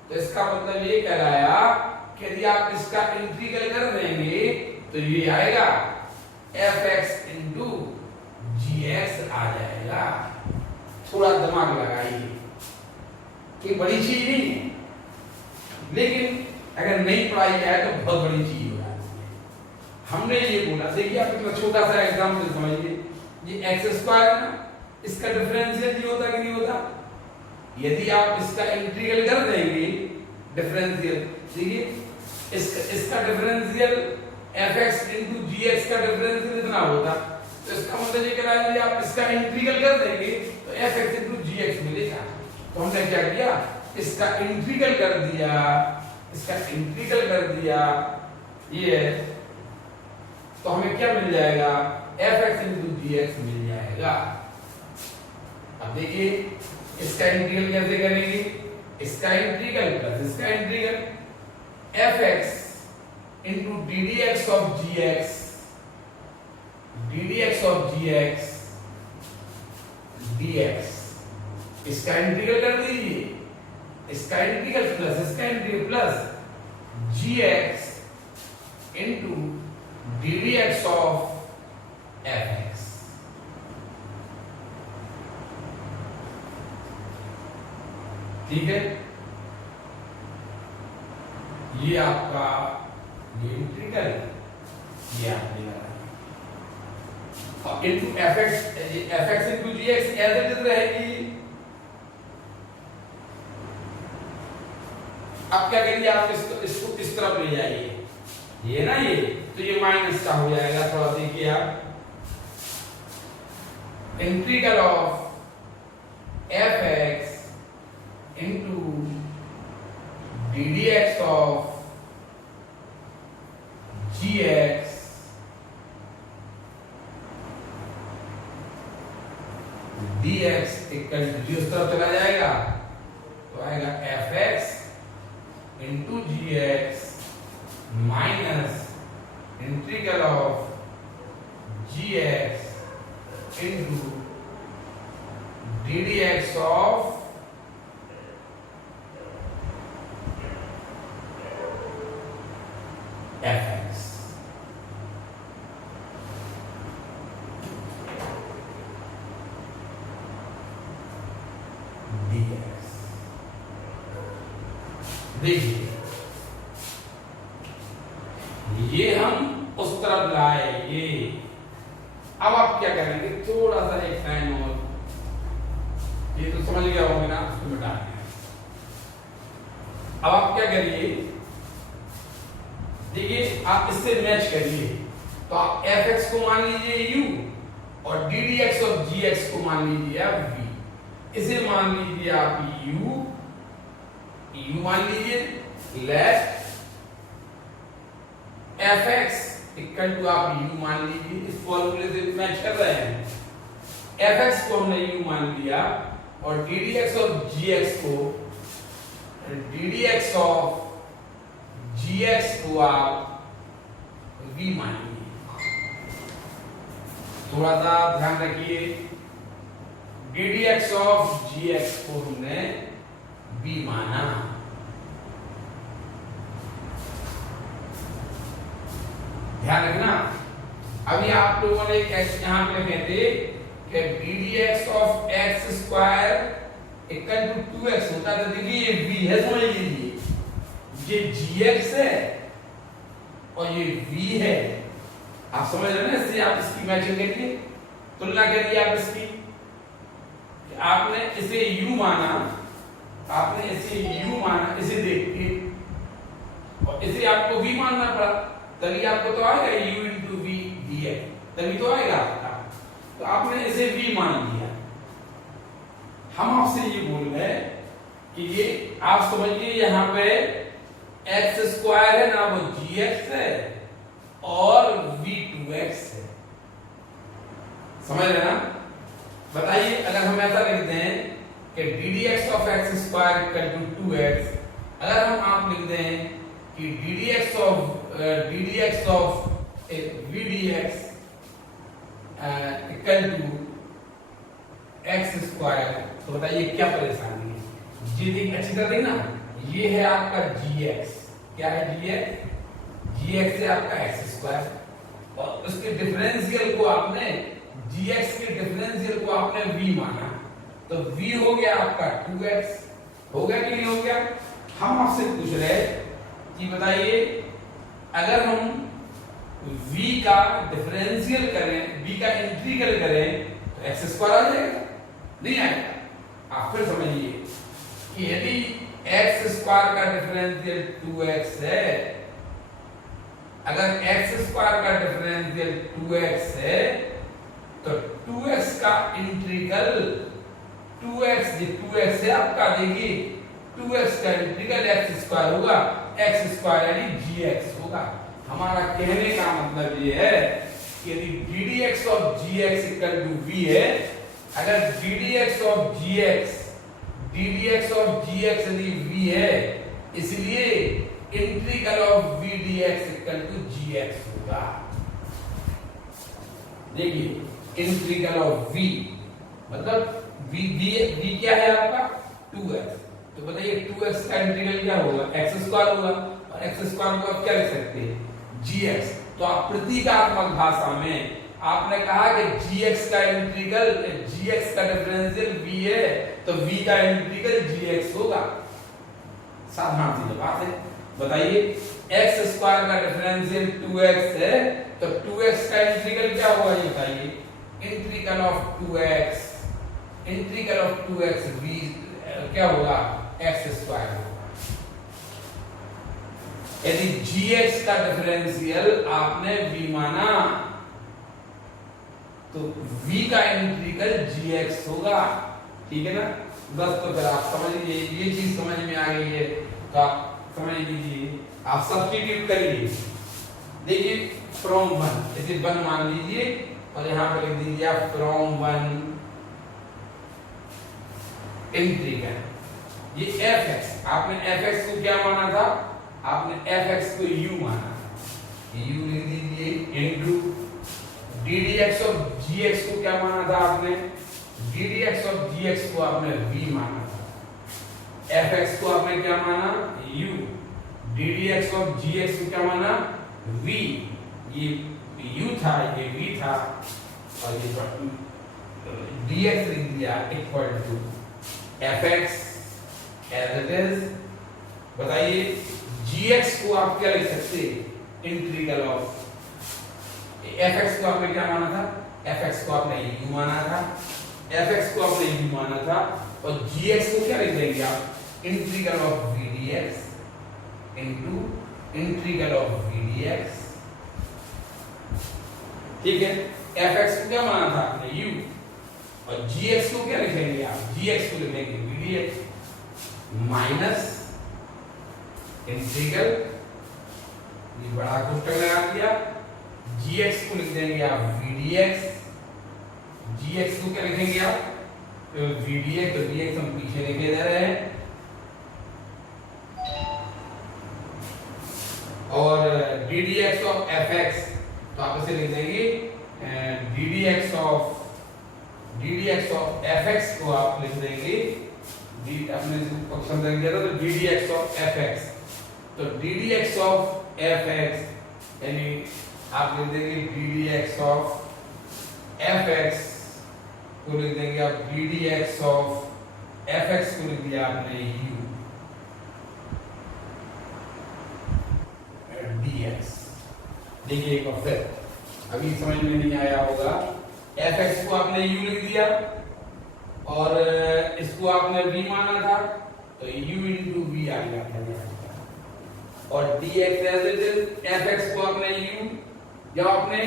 तो इसका मतलब ये कहलाया कि यदि आप इसका इंटीग्रल कर देंगे तो ये आएगा fx into gx आ जाएगा। थोड़ा दिमाग लगाइए, कि बड़ी चीज नहीं है, लेकिन अगर नहीं पढ़ाई जाए तो बहुत बड़ी चीज हो जाती है। हमने ये बोला, देखिए आप इतना छोटा सा एग्जाम्पल समझिए, ये एक्स स्क्वायर ना, इसका डिफरेंशियल ये होता कि नहीं होता? यदि आप इसका इंटीग्रल कर देंगे डिफरेंशियल, देखिए इसका डिफरेंशियल fx into gx का डिफरेंशियल इतना होता, तो इसका मतलब ये कह रहा है यदि आप इसका इंटीग्रल कर देंगे तो fx into gx मिलेगा। तो हमने क्या किया, इसका इंटीग्रल कर दिया, ये तो हमें क्या मिल जाएगा, fx into gx मिल जाएगा। अब देखिए इसका इंटीग्रल कैसे करेंगे, इसका इंटीग्रल प्लस इसका integral fx into ddx of gx dx, इसका इंटीग्रल कर दीजिए, इसका इंटीग्रल प्लस इसका integral plus gx into ddx of fx। ठीक है, ये आपका ये इंटीग्रल, ये आपने लगाया और into fx into gx as it is रहेगी। अब क्या करिए, आप इसको इस तरफ ले जाइए, ये ना ये, तो ये माइनस का हो जाएगा। थोड़ा देखिए आप, integral of fx into ddx of gx dx equal to उस तरफ चला जाएगा, तो आएगा fx into gx minus integral of gx into ddx of fx। dx देखिए, ये हम उस तरफ लाएंगे। अब आप क्या करेंगे, थोड़ा सा एक टाइम और, ये तो समझ गया होंगे ना, उसको मिटा दें। अब आप क्या करिए, देखिए आप इससे मैच करिए, तो आप fx को मान लीजिए u और ddx और gx को मान लीजिए आप v। इसे मान लीजिए आप u मान लीजिए, लेट fx इक्वल टू आप u मान लीजिए। इस फॉर्मूले से मैच कर रहे हैं, fx को हमने u मान लिया और ddx और gx को, ddx ऑफ gx को आप v मान लीजिए। थोड़ा सा ध्यान रखिए, d d x of g x को हमने b माना। ध्यान रखना, अभी आप लोगों ने यहां पे लिखे थे कि d d x of x square equal to 2x होता था। देखिए ये v है, समझ लीजिए, ये gx है और ये v है। आप समझ रहे हैं ना, इससे आप इसकी मैचिंग करिए, तुलना करिए आप इसकी। आपने इसे u माना, आपने इसे u माना, इसे देखिए, और इसे आपको v मानना पड़ा, तभी आपको तो आएगा u इंटू v dx, तभी तो आएगा आपका। तो आपने इसे v मान लिया। हम आपसे ये बोल रहे हैं कि ये आप समझिए, यहाँ पे एक्स स्क्वायर है ना, वो gx है और v 2x है। समझ रहे ना? बताइए, अगर हम ऐसा लिखते हैं कि d d x of x square equal to 2x, अगर हम आप लिख दें कि d d x of v dx equal to x square, तो बताइए क्या परेशानी है? जी देखिए अच्छी तरह देखना, ये है आपका gx, क्या है gx है आपका एक्स स्क्वायर, और उसके डिफरेंशियल को आपने gx के डिफरेंशियल को आपने v माना, तो v हो गया आपका 2x। हो गया कि नहीं हो गया? हम आपसे पूछ रहे कि बताइए, अगर हम v का डिफरेंशियल करें, v का इंटीग्रल करें, तो एक्स स्क्वायर आ जाएगा? नहीं आएगा। आप फिर समझिए कि यदि एक्स स्क्वायर का डिफरेंशियल 2x है, अगर एक्स स्क्वायर का डिफरेंशियल 2x है, तो 2x का इंटीग्रल 2x है आपका, देखिए 2x का इंटीग्रल एक्स स्क्वायर होगा, एक्स स्क्वायर यानी gx होगा। हमारा कहने का मतलब ये है कि यदि d d x of g x equal to v है, अगर d d x of g x यदि v है, इसलिए integral of v dx equal to gx होगा। देखिए इंटीग्रल ऑफ v मतलब v क्या है आपका 2x, तो बताइए 2x का इंटीग्रल क्या होगा? एक्स स्क्वायर होगा, और एक्स स्क्वायर को आप क्या लिख सकते हैं? gx। तो आप प्रतीकात्मक भाषा में आपने कहा कि gx का इंटीग्रल, gx का डिफरेंशियल v है, तो v का इंटीग्रल gx होगा। साधारण सी बात है। बताइए एक्स स्क्वायर का डिफरेंशियल 2x है, तो 2x का इंटीग्रल क्या होगा ये बताइए? इंटीग्रल ऑफ 2x v क्या होगा? एक्स स्क्वायर होगा। यदि gx का डिफरेंशियल आपने v माना, तो v का इंटीग्रल gx होगा। ठीक है ना? बस तो फिर आप समझ लीजिए, ये चीज समझ में आ गई है, तो आप समझ लीजिए, आप सब्स्टिट्यूट करिए। देखिए फ्रॉम 1, इसे 1 मान लीजिए, और यहाँ पर लिख दीजिए आप फ्रॉम 1 इंटीग्रल, ये fx, आपने fx को क्या माना था? आपने fx को u माना, u लिख दीजिए into D d x of gx को क्या माना था आपने? D d x of gx को आपने v माना था, fx को आपने क्या माना? u, D d x of gx को क्या माना? v, ये u था, ये v था, और ये dx लिख दिया equal to fx as it is। बताइए gx को आप क्या लिख सकते हैं? इंटीग्रल ऑफ fx को आपने क्या माना था? fx को आपने u माना था, fx को आपने u माना था, और gx को क्या लिख देंगे आप? Integral of v dx into integral of v dx। ठीक है, fx को क्या माना था आपने? u, और gx को क्या लिखेंगे आप? gx को लिखेंगे v dx माइनस इंटीग्रल, ये बड़ा कोष्टक लगा दिया, gx को लिख देंगे आप v dx, gx को क्या लिखेंगे आप? v dx, तो dx हम पीछे लिखे दे रहे हैं, और D d x of fx, तो आप इसे लिख देंगे d d x of f x को आप लिख देंगे, अपने फंक्शन रख दिया था तो d d x of f x, तो d d x of f x यानी आप लिख देंगे d d x of f x को लिख देंगे आप d d x of f x को लिख दिया आपने यू डी एक्स। देखिए एक बार फिर, अभी समझ में नहीं आया होगा, एफ एक्स को आपने u लिख दिया और इसको आपने v माना था तो u इंटू वी आ गया, और dx as it is f x को आपने u, जब आपने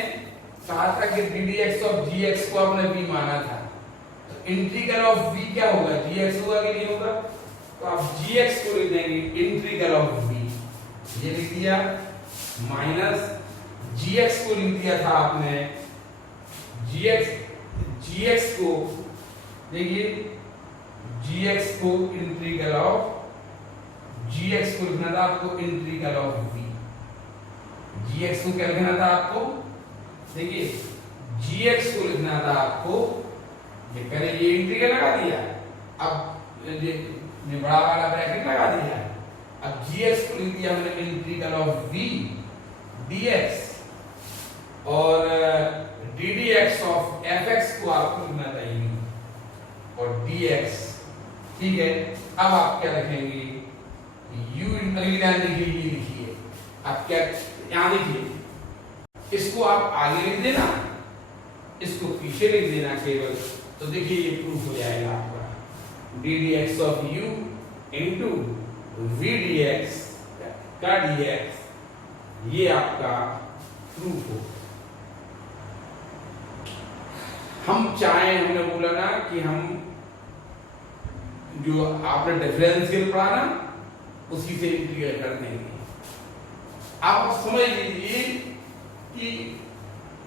कहा था कि ddx ऑफ gx को आपने v माना था तो इंटीग्रल ऑफ v क्या होगा, gx होगा कि नहीं होगा, तो आप gx को लिख देंगे इंटीग्रल ऑफ v, ये लिख दिया, माइनस gx को लिख दिया था आपने gx को देखिए gx को इंटीग्रल ऑफ gx को लिखना था आपको इंटीग्रल ऑफ v, gx को क्या लिखना था आपको, देखिए gx को लिखना था आपको, ये पहले ये इंटीग्रल लगा दिया, अब ये बड़ा वाला ब्रैकेट लगा दिया, अब gx को लिख दिया हमने इंटीग्रल ऑफ v dx और ddx ऑफ fx को आपको लिखना चाहिए और dx, ठीक है। अब आप क्या लिखेंगे, u ध्यान देखिए, ये लिखिए आप क्या यहां देखिए, इसको आप आगे लिख देना, इसको पीछे लिख देना केवल, तो देखिए ये प्रूफ हो जाएगा आपका ddx of u into v dx का dx, ये आपका प्रूफ हो। हम चाहें, हमने बोला ना कि हम जो आपने डिफरेंशियल पढ़ा ना उसी से इंटीग्रेट कर देंगे। आप समझ लीजिए कि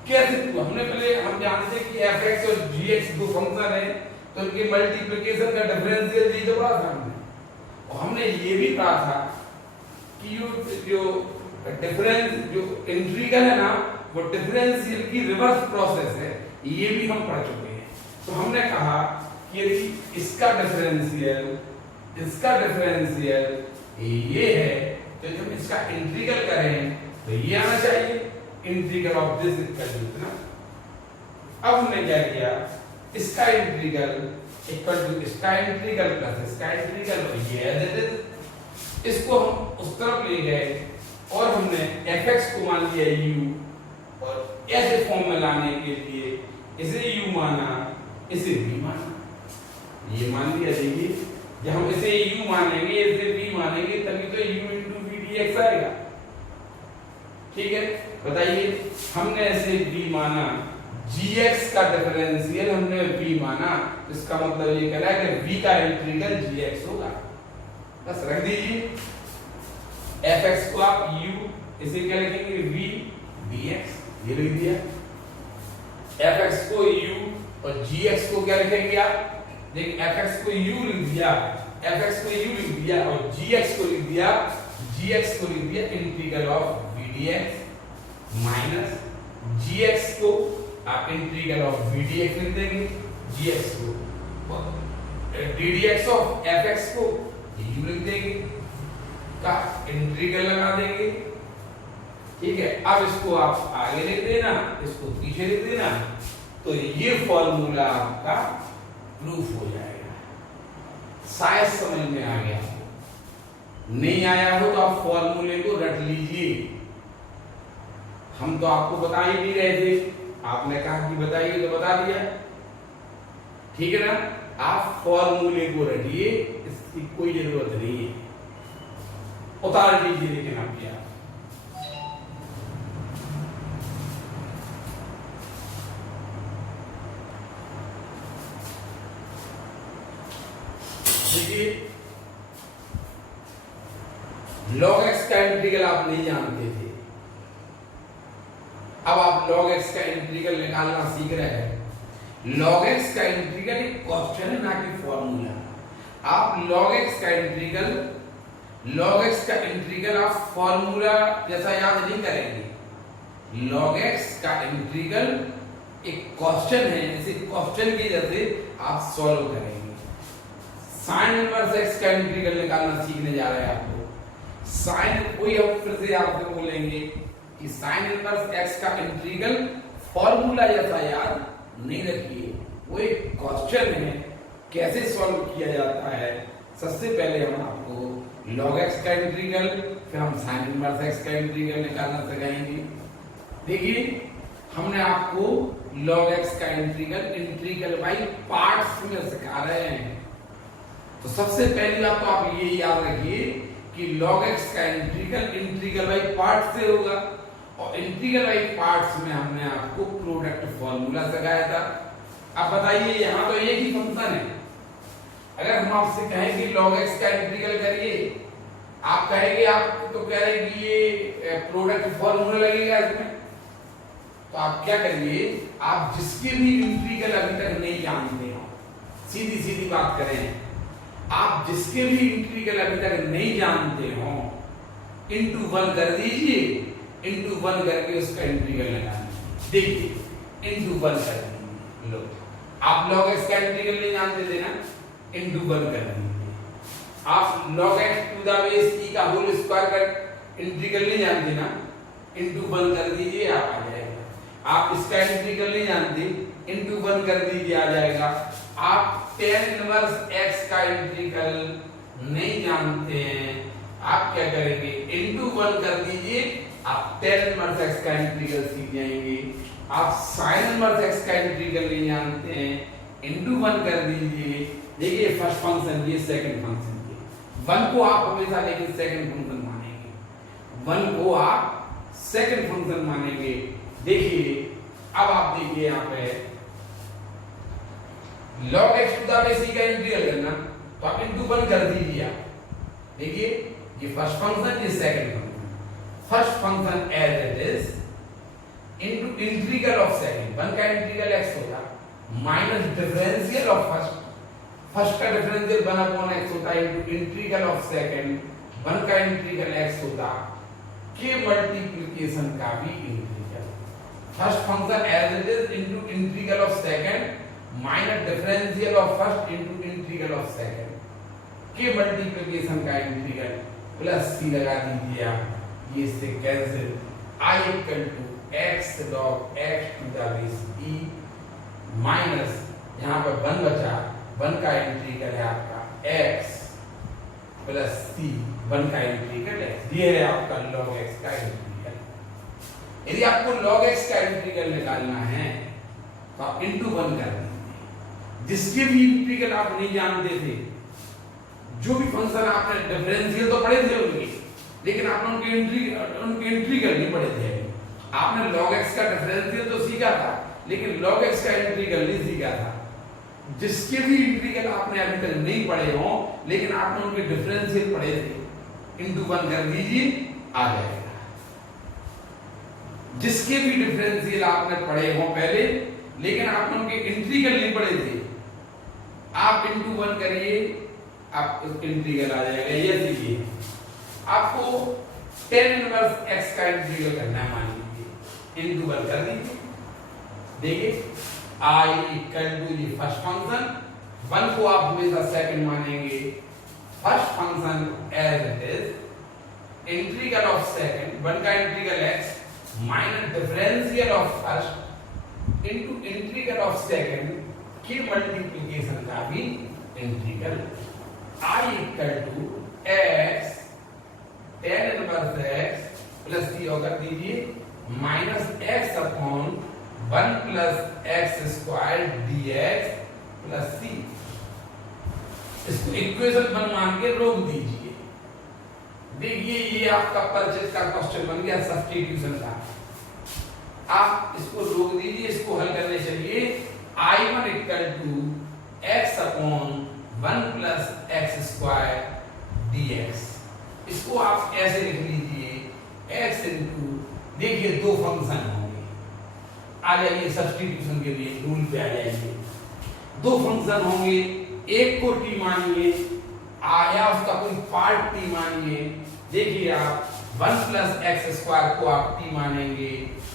कैसे हुआ, हमने पहले हम जानते कि fx और gx दो फंक्शन है तो इनके मल्टीप्लिकेशन का डिफरेंशियल ये तो पढ़ा था हमने, और हमने ये भी पढ़ा था कि जो डिफरेंस जो इंटीग्रल है ना वो डिफरेंशियल की रिवर्स प्रोसेस है, ये भी हम पढ़ चुके हैं। तो हमने कहा कि यदि इसका डिफरेंशियल ये है तो जब इसका इंटीग्रल करें तो ये आना चाहिए integral of this equal to इतना। अब हमने क्या किया, इसका इंटीग्रल इक्वल टू इसका इंटीग्रल प्लस इसका इंटीग्रल, ये एज इट इज, इसको हम उस तरफ ले गए और हमने fx को मान लिया u, और ऐसे फॉर्म में लाने के लिए इसे u माना, इसे v माना, ये मान लिया। देखिए जब हम इसे u मानेंगे इसे v मानेंगे तभी तो u इंटू v dx आएगा, ठीक है। बताइए, हमने ऐसे v माना, gx का डिफरेंशियल हमने v माना, इसका मतलब ये कह रहा है कि v का इंटीग्रल gx होगा, बस रख दीजिए। fx को आप u, इसे क्या लिखेंगे v dx, ये लिख दिया। fx को u और gx को क्या लिखेंगे आप, देखिए fx को u लिख दिया, fx को u लिख दिया और gx को लिख दिया integral of v dx minus gx को आप इंटीग्रल ऑफ v dx लिख देंगे, gx को ddx ऑफ fx को u लिख देंगे, का इंटीग्रल लगा देंगे, ठीक है। अब इसको आप आगे लिख देना, इसको पीछे लिख देना, तो ये फॉर्मूला आपका प्रूफ हो जाएगा। शायद समझ में आ गया हो, नहीं आया हो तो आप फॉर्मूले को रट लीजिए। हम तो आपको बता ही नहीं रहे थे, आपने कहा कि बताइए तो बता दिया, ठीक है ना। आप फॉर्मूले को रटिए, इसकी कोई जरूरत नहीं है, उतार दीजिए। लेकिन आप क्या देखिए, log x का इंटीग्रल आप नहीं जानते थे, अब आप log x का इंटीग्रल निकालना सीख रहे हैं। log x का इंटीग्रल एक क्वेश्चन है, ना कि फॉर्मूला। आप log x का इंटीग्रल आप फॉर्मूला जैसा याद नहीं करेंगे। log x का इंटीग्रल एक क्वेश्चन है, इसे क्वेश्चन की वजह से आप सॉल्व करेंगे। साइन इनवर्स एक्स का इंटीग्रल निकालना सीखने जा रहे हैं आप लोग। साइन, कोई हम फिर से आपसे बोलेंगे कि साइन इनवर्स एक्स का इंटीग्रल फॉर्मूला जैसा याद नहीं रखिए, वो एक क्वेश्चन है, कैसे सॉल्व किया जाता है। सबसे पहले हम आपको लॉग एक्स का इंटीग्रल, फिर हम साइन इनवर्स एक्स का इंटीग्रल निकालना सिखाएंगे। देखिए, हमने आपको लॉग एक्स का इंटीग्रल बाई पार्ट्स में सिखा रहे हैं। तो सबसे पहली बात तो आप ये याद रखिए कि log x का इंटीग्रल बाई पार्ट से होगा, और इंटीग्रल बाई पार्ट्स में हमने आपको प्रोडक्ट फॉर्मूला सिखाया था। अब बताइए, यहाँ तो एक ही फंक्शन है। अगर हम आपसे कहें कि log x का इंटीग्रल करिए, आप कहेंगे, आप तो कह रहे कि ये प्रोडक्ट फॉर्मूला लगेगा इसमें, तो आप क्या करिए, आप जिसके भी इंटीग्रल अभी तक नहीं जानते हो, सीधी सीधी बात करें, आप जिसके भी इंटीग्रल अभी तक नहीं जानते हो, इंटू 1 कर दीजिए, इंटू 1 करके उसका इंटीग्रल लगाइए। देखिए, इंटू 1 कर दीजिए। लो, आप log x का इंटीग्रल नहीं जानते थे ना, इंटू 1 कर दीजिए। आप log x to the base e का होल स्क्वायर का इंटीग्रल नहीं जानते ना, इंटू 1 कर दीजिए, आप आ जाएगा। आप इसका इंटीग्रल नहीं जानते, इंटू 1 कर दीजिए, आ जाएगा। आप tan इनवर्स x का इंटीग्रल नहीं जानते हैं, आप क्या करेंगे, इंटू 1 कर दीजिए, आप tan इनवर्स x का इंटीग्रल सीख जाएंगे। आप sin इनवर्स x का इंटीग्रल नहीं जानते हैं, इंटू 1 कर दीजिए। देखिए, फर्स्ट फंक्शन, ये सेकंड फंक्शन, ये 1 को आप हमेशा लेकिन सेकंड फंक्शन मानेंगे, 1 को आप सेकंड फंक्शन मानेंगे। देखिए, अब आप देखिए यहाँ पे log x to the base e का इंटीग्रल करना, तो आप इंटू 1 कर दीजिए। आप देखिए, ये फर्स्ट फंक्शन, ये second function. First function as it is into integral of second, 1 का इंटीग्रल x होगा, माइनस डिफरेंशियल ऑफ फर्स्ट का डिफरेंशियल 1 अपॉन x होता है, इंटू इंटीग्रल ऑफ सेकंड, 1 का इंटीग्रल x होता, के मल्टीप्लिकेशन का भी integral. First function as it is into integral of second minus differential of first into integral of second, के multiplication का इंटीग्रल, प्लस c लगा दीजिए आप, ये इससे cancel. I equal to x log x to the base e minus, यहाँ पर 1 बचा, 1 का इंटीग्रल है आपका x प्लस c, 1 का इंटीग्रल x, ये है आपका log x का इंटीग्रल। यदि आपको log x का इंटीग्रल निकालना है तो आप इंटू 1 कर दीजिए। जिसके भी इंटीग्रल आप नहीं जानते थे, जो भी फंक्शन आपने डिफरेंशियल तो पढ़े थे उनके, लेकिन आपने उनके इंटीग्रल नहीं पढ़े थे। आपने log x का डिफरेंशियल तो सीखा था, लेकिन log x का इंटीग्रल नहीं सीखा था। जिसके भी इंटीग्रल आपने अभी तक नहीं पढ़े हो, लेकिन आपने उनके डिफरेंशियल पढ़े थे, इंटू 1 कर दीजिए, आ जाएगा। जिसके भी डिफरेंशियल आपने पढ़े हो पहले, लेकिन आपने उनके इंटीग्रल नहीं पढ़े थे, आप इंटू 1 करिए, आप इंटीग्रल आ जाएगा। ये देखिए, आपको tan इनवर्स x का इंटीग्रल करना है, मान लीजिए, इंटू 1 कर दीजिए। देखिए, I इक्वल टू ये फर्स्ट फंक्शन, 1 को आप हमेशा सेकंड मानेंगे। First function as it is integral of second, 1 का integral x minus differential of first into integral of second के मल्टीप्लिकेशन का भी integral. I equal to x tan inverse x plus c होकर दीजिए, minus x upon 1 plus x square dx plus c। इसको equation 1 मान के रोक दीजिए। देखिए, ये आपका परिचित का क्वेश्चन बन गया सब्स्टिट्यूशन का। आप इसको रोक दीजिए, इसको हल करने चलिए। I1 equal to x upon 1 plus x square dx। इसको आप ऐसे लिख लीजिए, x इंटू, देखिए, दो फंक्शन होंगे, आ जाइए सब्स्टिट्यूशन के लिए रूल पे आ जाइए। दो फंक्शन होंगे, एक को t मानिए, या उसका कोई पार्ट t मानिए। देखिए, आप 1 प्लस x स्क्वायर को आप t मानेंगे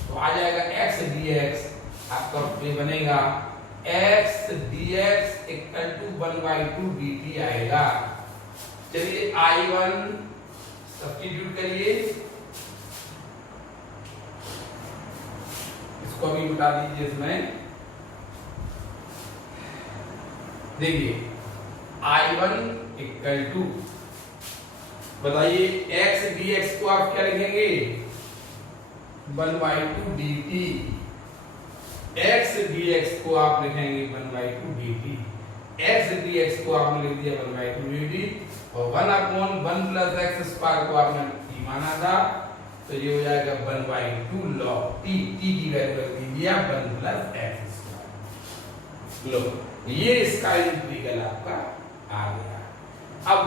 तो आ जाएगा x dx, आपका ये बनेगा x dx equal to 1/2 dt आएगा। चलिए I1 सब्स्टिट्यूट करिए, इसको भी बता दीजिए। इसमें देखिए I1 इक्वल टू, बताइए x dx को आप क्या लिखेंगे 1/2 dt, x dx को आप लिखेंगे 1/2 dt, x dx को आपने लिख दिया 1/2 dt, और 1/1 प्लस एक्स स्क्वायर को आपने t माना था, तो ये हो जाएगा 1/2 log t, t की वैल्यू रख दीजिए आप 1 प्लस एक्स स्क्वायर। लो ये इसका इंटीग्रल आपका आ गया। अब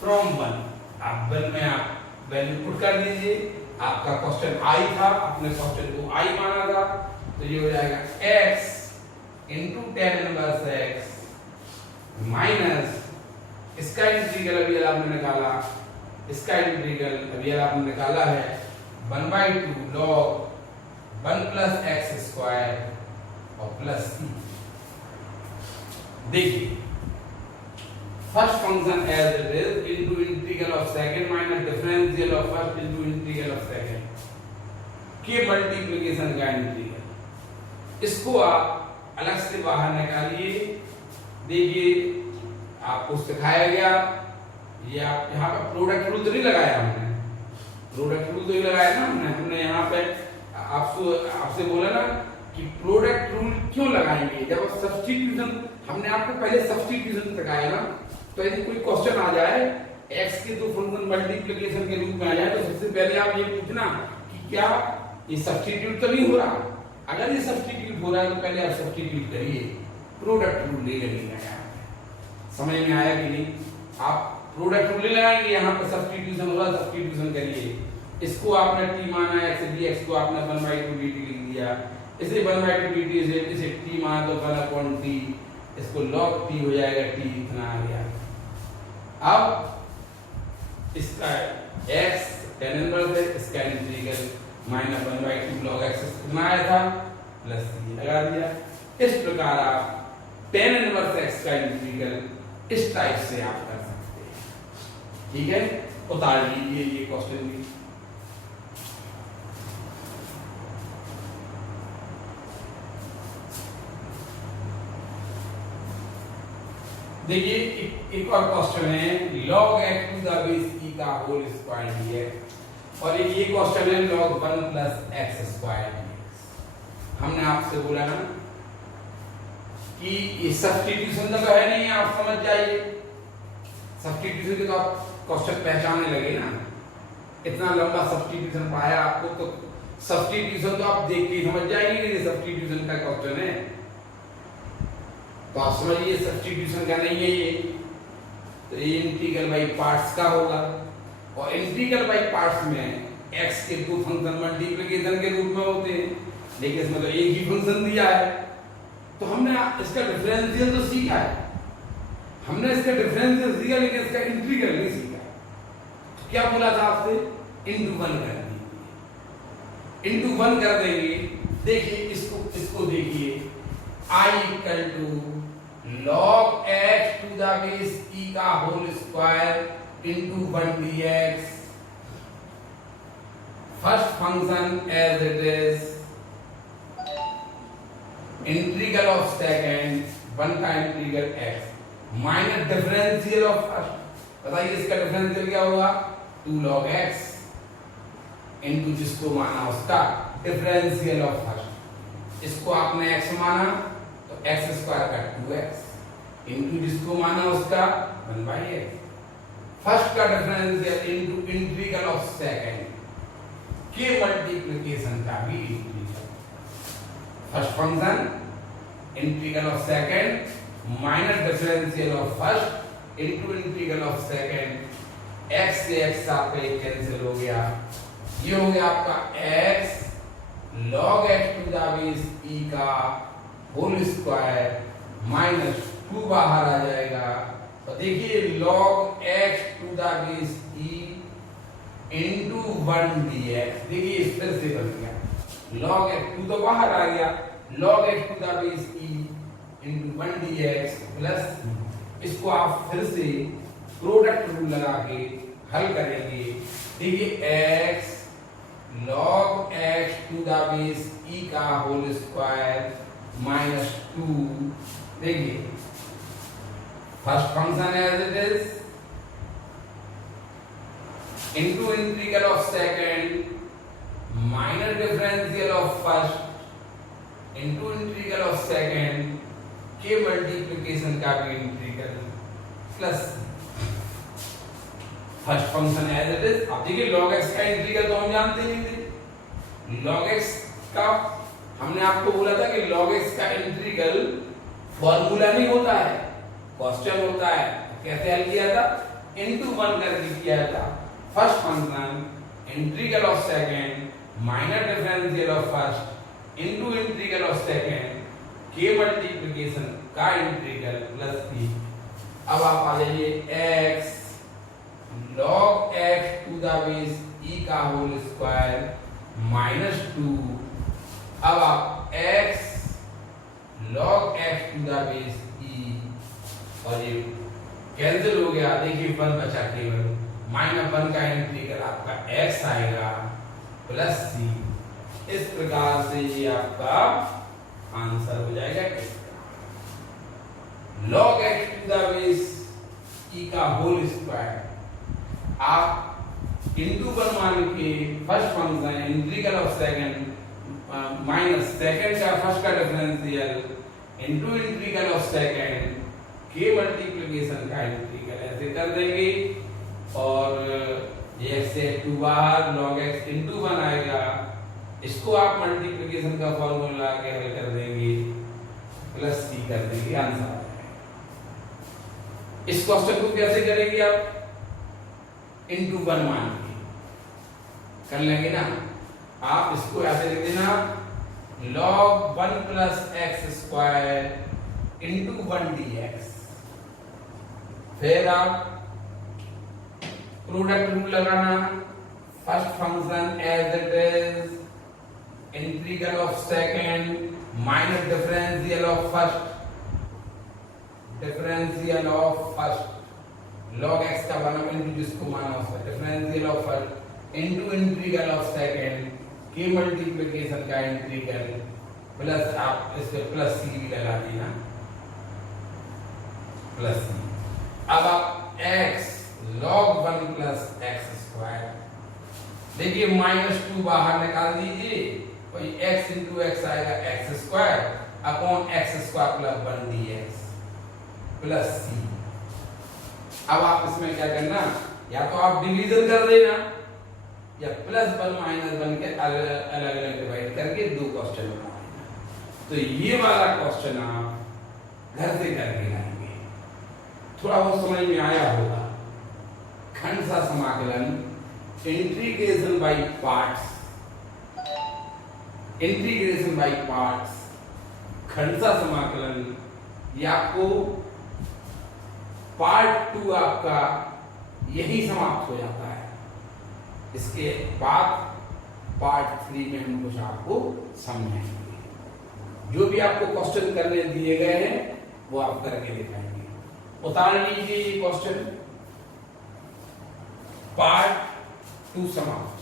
फ्रॉम 1 आप 1 में आप वैल्यू पुट कर दीजिए। आपका क्वेश्चन आई था, आपने क्वेश्चन को आई माना था, तो ये हो जाएगा x into tan inverse x minus इसका इंटीग्रल अभी आपने निकाला, इसका इंटीग्रल अभी आपने निकाला है 1/2 log 1 प्लस एक्स स्क्वायर और प्लस c। देखिए first function as it is into integral of second minus differential of first into integral of second के मल्टीप्लिकेशन का इंटीग्रल, इसको आप अलग से बाहर निकालिए। देखिए आपको सिखाया गया, ये आप यहाँ पर प्रोडक्ट रूल तो नहीं लगाया हमने, प्रोडक्ट रूल तो नहीं लगाया ना हमने यहाँ पे आपसे बोला ना कि प्रोडक्ट रूल क्यों लगाएंगे। जब सब्स्टिट्यूशन, हमने आपको पहले सब्स्टिट्यूशन सिखाया ना, तो यदि कोई क्वेश्चन आ जाए x के दो फंक्शन मल्टीप्लिकेशन के रूप में आ जाए, तो सबसे पहले आप ये पूछना कि क्या ये सब्स्टिट्यूट तो नहीं हो रहा। अगर ये सब्स्टिट्यूट हो रहा है तो पहले आप सब्स्टिट्यूट करिए, प्रोडक्ट रूल नहीं लगेगा। समझ में आया कि नहीं? आप प्रोडक्ट रूल नहीं लगाएंगे, यहाँ पर सब्स्टिट्यूशन हो रहा है, सब्स्टिट्यूशन करिए। इसको आपने t माना, x dx को आपने 1/2 dt लिख दिया, इसे 1/2 dt से इसे t माना तो 1/t, इसको log t हो जाएगा, t इतना आ गया। अब इसका x tan इनवर्स है, इसका इंटीग्रल माइनस 1/2 log x कितना आया था प्लस c लगा दिया। इस प्रकार आप tan इनवर्स x का इंटीग्रल इस टाइप से आप कर सकते हैं। ठीक है, उतार लीजिए ये क्वेश्चन भी। देखिए एक और क्वेश्चन है log x to the base e का होल स्क्वायर dx, और ये क्वेश्चन है log 1 plus x square dx। हमने आपसे बोला ना कि ये सब्स्टिट्यूशन तो है नहीं, आप समझ जाइए। सब्स्टिट्यूशन के तो आप क्वेश्चन पहचानने लगे ना, इतना लंबा सब्स्टिट्यूशन पाया आपको, तो सब्स्टिट्यूशन तो आप देख के समझ जाएंगे कि ये सब्स्टिट्यूशन का क्वेश्चन है, तो आप समझिए सब्स्टिट्यूशन का नहीं है ये, तो ये इंटीग्रल बाई पार्ट्स का होगा। और इंटीग्रल बाई पार्ट्स में x के दो फंक्शन मल्टीप्लिकेशन के रूप में होते हैं, लेकिन इसमें तो एक ही फंक्शन दिया है, तो हमने इसका डिफरेंशियल तो सीखा है, हमने इसका डिफरेंशियल सीखा, लेकिन इसका इंटीग्रल नहीं सीखा। तो क्या बोला था आपसे, इंटू 1 कर दीजिए, इंटू 1 कर देंगे। देखिए इसको देखिए, I equal to log x to the base e का whole square into 1 dx, first function as it is, integral of second 1 का integral x minus differential of first. बताइए इसका डिफरेंशियल क्या होगा, 2 log x इंटू जिसको माना उसका differential of first. इसको आपने x माना तो x स्क्वायर का 2x इंटू जिसको माना उसका 1/x। फर्स्ट का differential into integral of second के मल्टीप्लिकेशन का भी integral. First function integral of second minus differential of first into integral of second. x से x आपका कैंसिल हो गया, ये हो गया आपका x log x to the base e का होल स्क्वायर माइनस 2 बाहर आ जाएगा, और देखिए log x to the base e into 1 dx। देखिए फिर से बन गया log x, 2 तो बाहर आ गया, log x to the base e into 1 dx plus इसको आप फिर से प्रोडक्ट रूल लगा के हल करेंगे। देखिए x log x to the base e का होल स्क्वायर माइनस 2। देखिए first function as it is into integral of second minus differential of first into integral of second के मल्टीप्लिकेशन का भी integral plus first function as it is. अब देखिए log x का integral तो हम जानते नहीं थे। log x का हमने आपको बोला था कि log x का इंटीग्रल फॉर्मूला नहीं होता है, क्वेश्चन होता है। कैसे हल किया था? इनटू 1 करके किया था। First function integral of second minus differential of first into integral of second के मल्टीप्लिकेशन का इंटीग्रल प्लस b। अब आप आ जाइए x log x to the base e का होल स्क्वायर माइनस 2। अब आप x log x to the base e और ये कैंसिल हो गया। देखिए 1 बचा केवल, -1 का इंटीग्रल आपका x आएगा प्लस c। इस प्रकार से ये आपका आंसर हो जाएगा किसका? log x to the base e का होल स्क्वायर आप इनटू 1 मान के first function integral of second minus second का फर्स्ट का differential into integral of second के मल्टीप्लिकेशन का इंटीग्रल ऐसे कर देंगे और ये x से 2 बाहर log x into 1 आएगा। इसको आप मल्टीप्लिकेशन का फॉर्मूला के हल कर देंगे प्लस c कर देंगे, आंसर आ जाएगा। इस क्वेश्चन को कैसे करेंगे आप? into 1 मान के कर लेंगे ना। आप इसको ऐसे लिख देना log 1 plus x square into 1 dx। फिर आप प्रोडक्ट रूल लगाना। First function as it is integral of second minus differential of first log x का 1 इनटू जिसको माना उसका differential of first into integral of second के मल्टीप्लिकेशन का integral plus आप इसके प्लस c भी लगा देना प्लस c। अब आप x log 1 plus x square देखिए -2 बाहर निकाल दीजिए, वही x इंटू एक्स आएगा x square upon x square plus 1 dx plus c। अब आप इसमें क्या करना, या तो आप डिवीजन कर देना या प्लस 1 माइनस 1 के अलग अलग डिवाइड करके 2 क्वेश्चन बना देना। तो ये वाला क्वेश्चन आप घर से करके लाएंगे। थोड़ा बहुत समझ में आया होगा। खंड सा समाकलन इंटीग्रेशन बाय पार्ट्स, खंड सा समाकलन ये आपको पार्ट 2 आपका यही समाप्त हो जाता है। इसके बाद पार्ट 3 में हम कुछ आपको समझाएंगे। जो भी आपको क्वेश्चन करने दिए गए हैं वो आप करके दिखाएंगे। उतार लीजिए ये क्वेश्चन, पार्ट 2 समाप्त।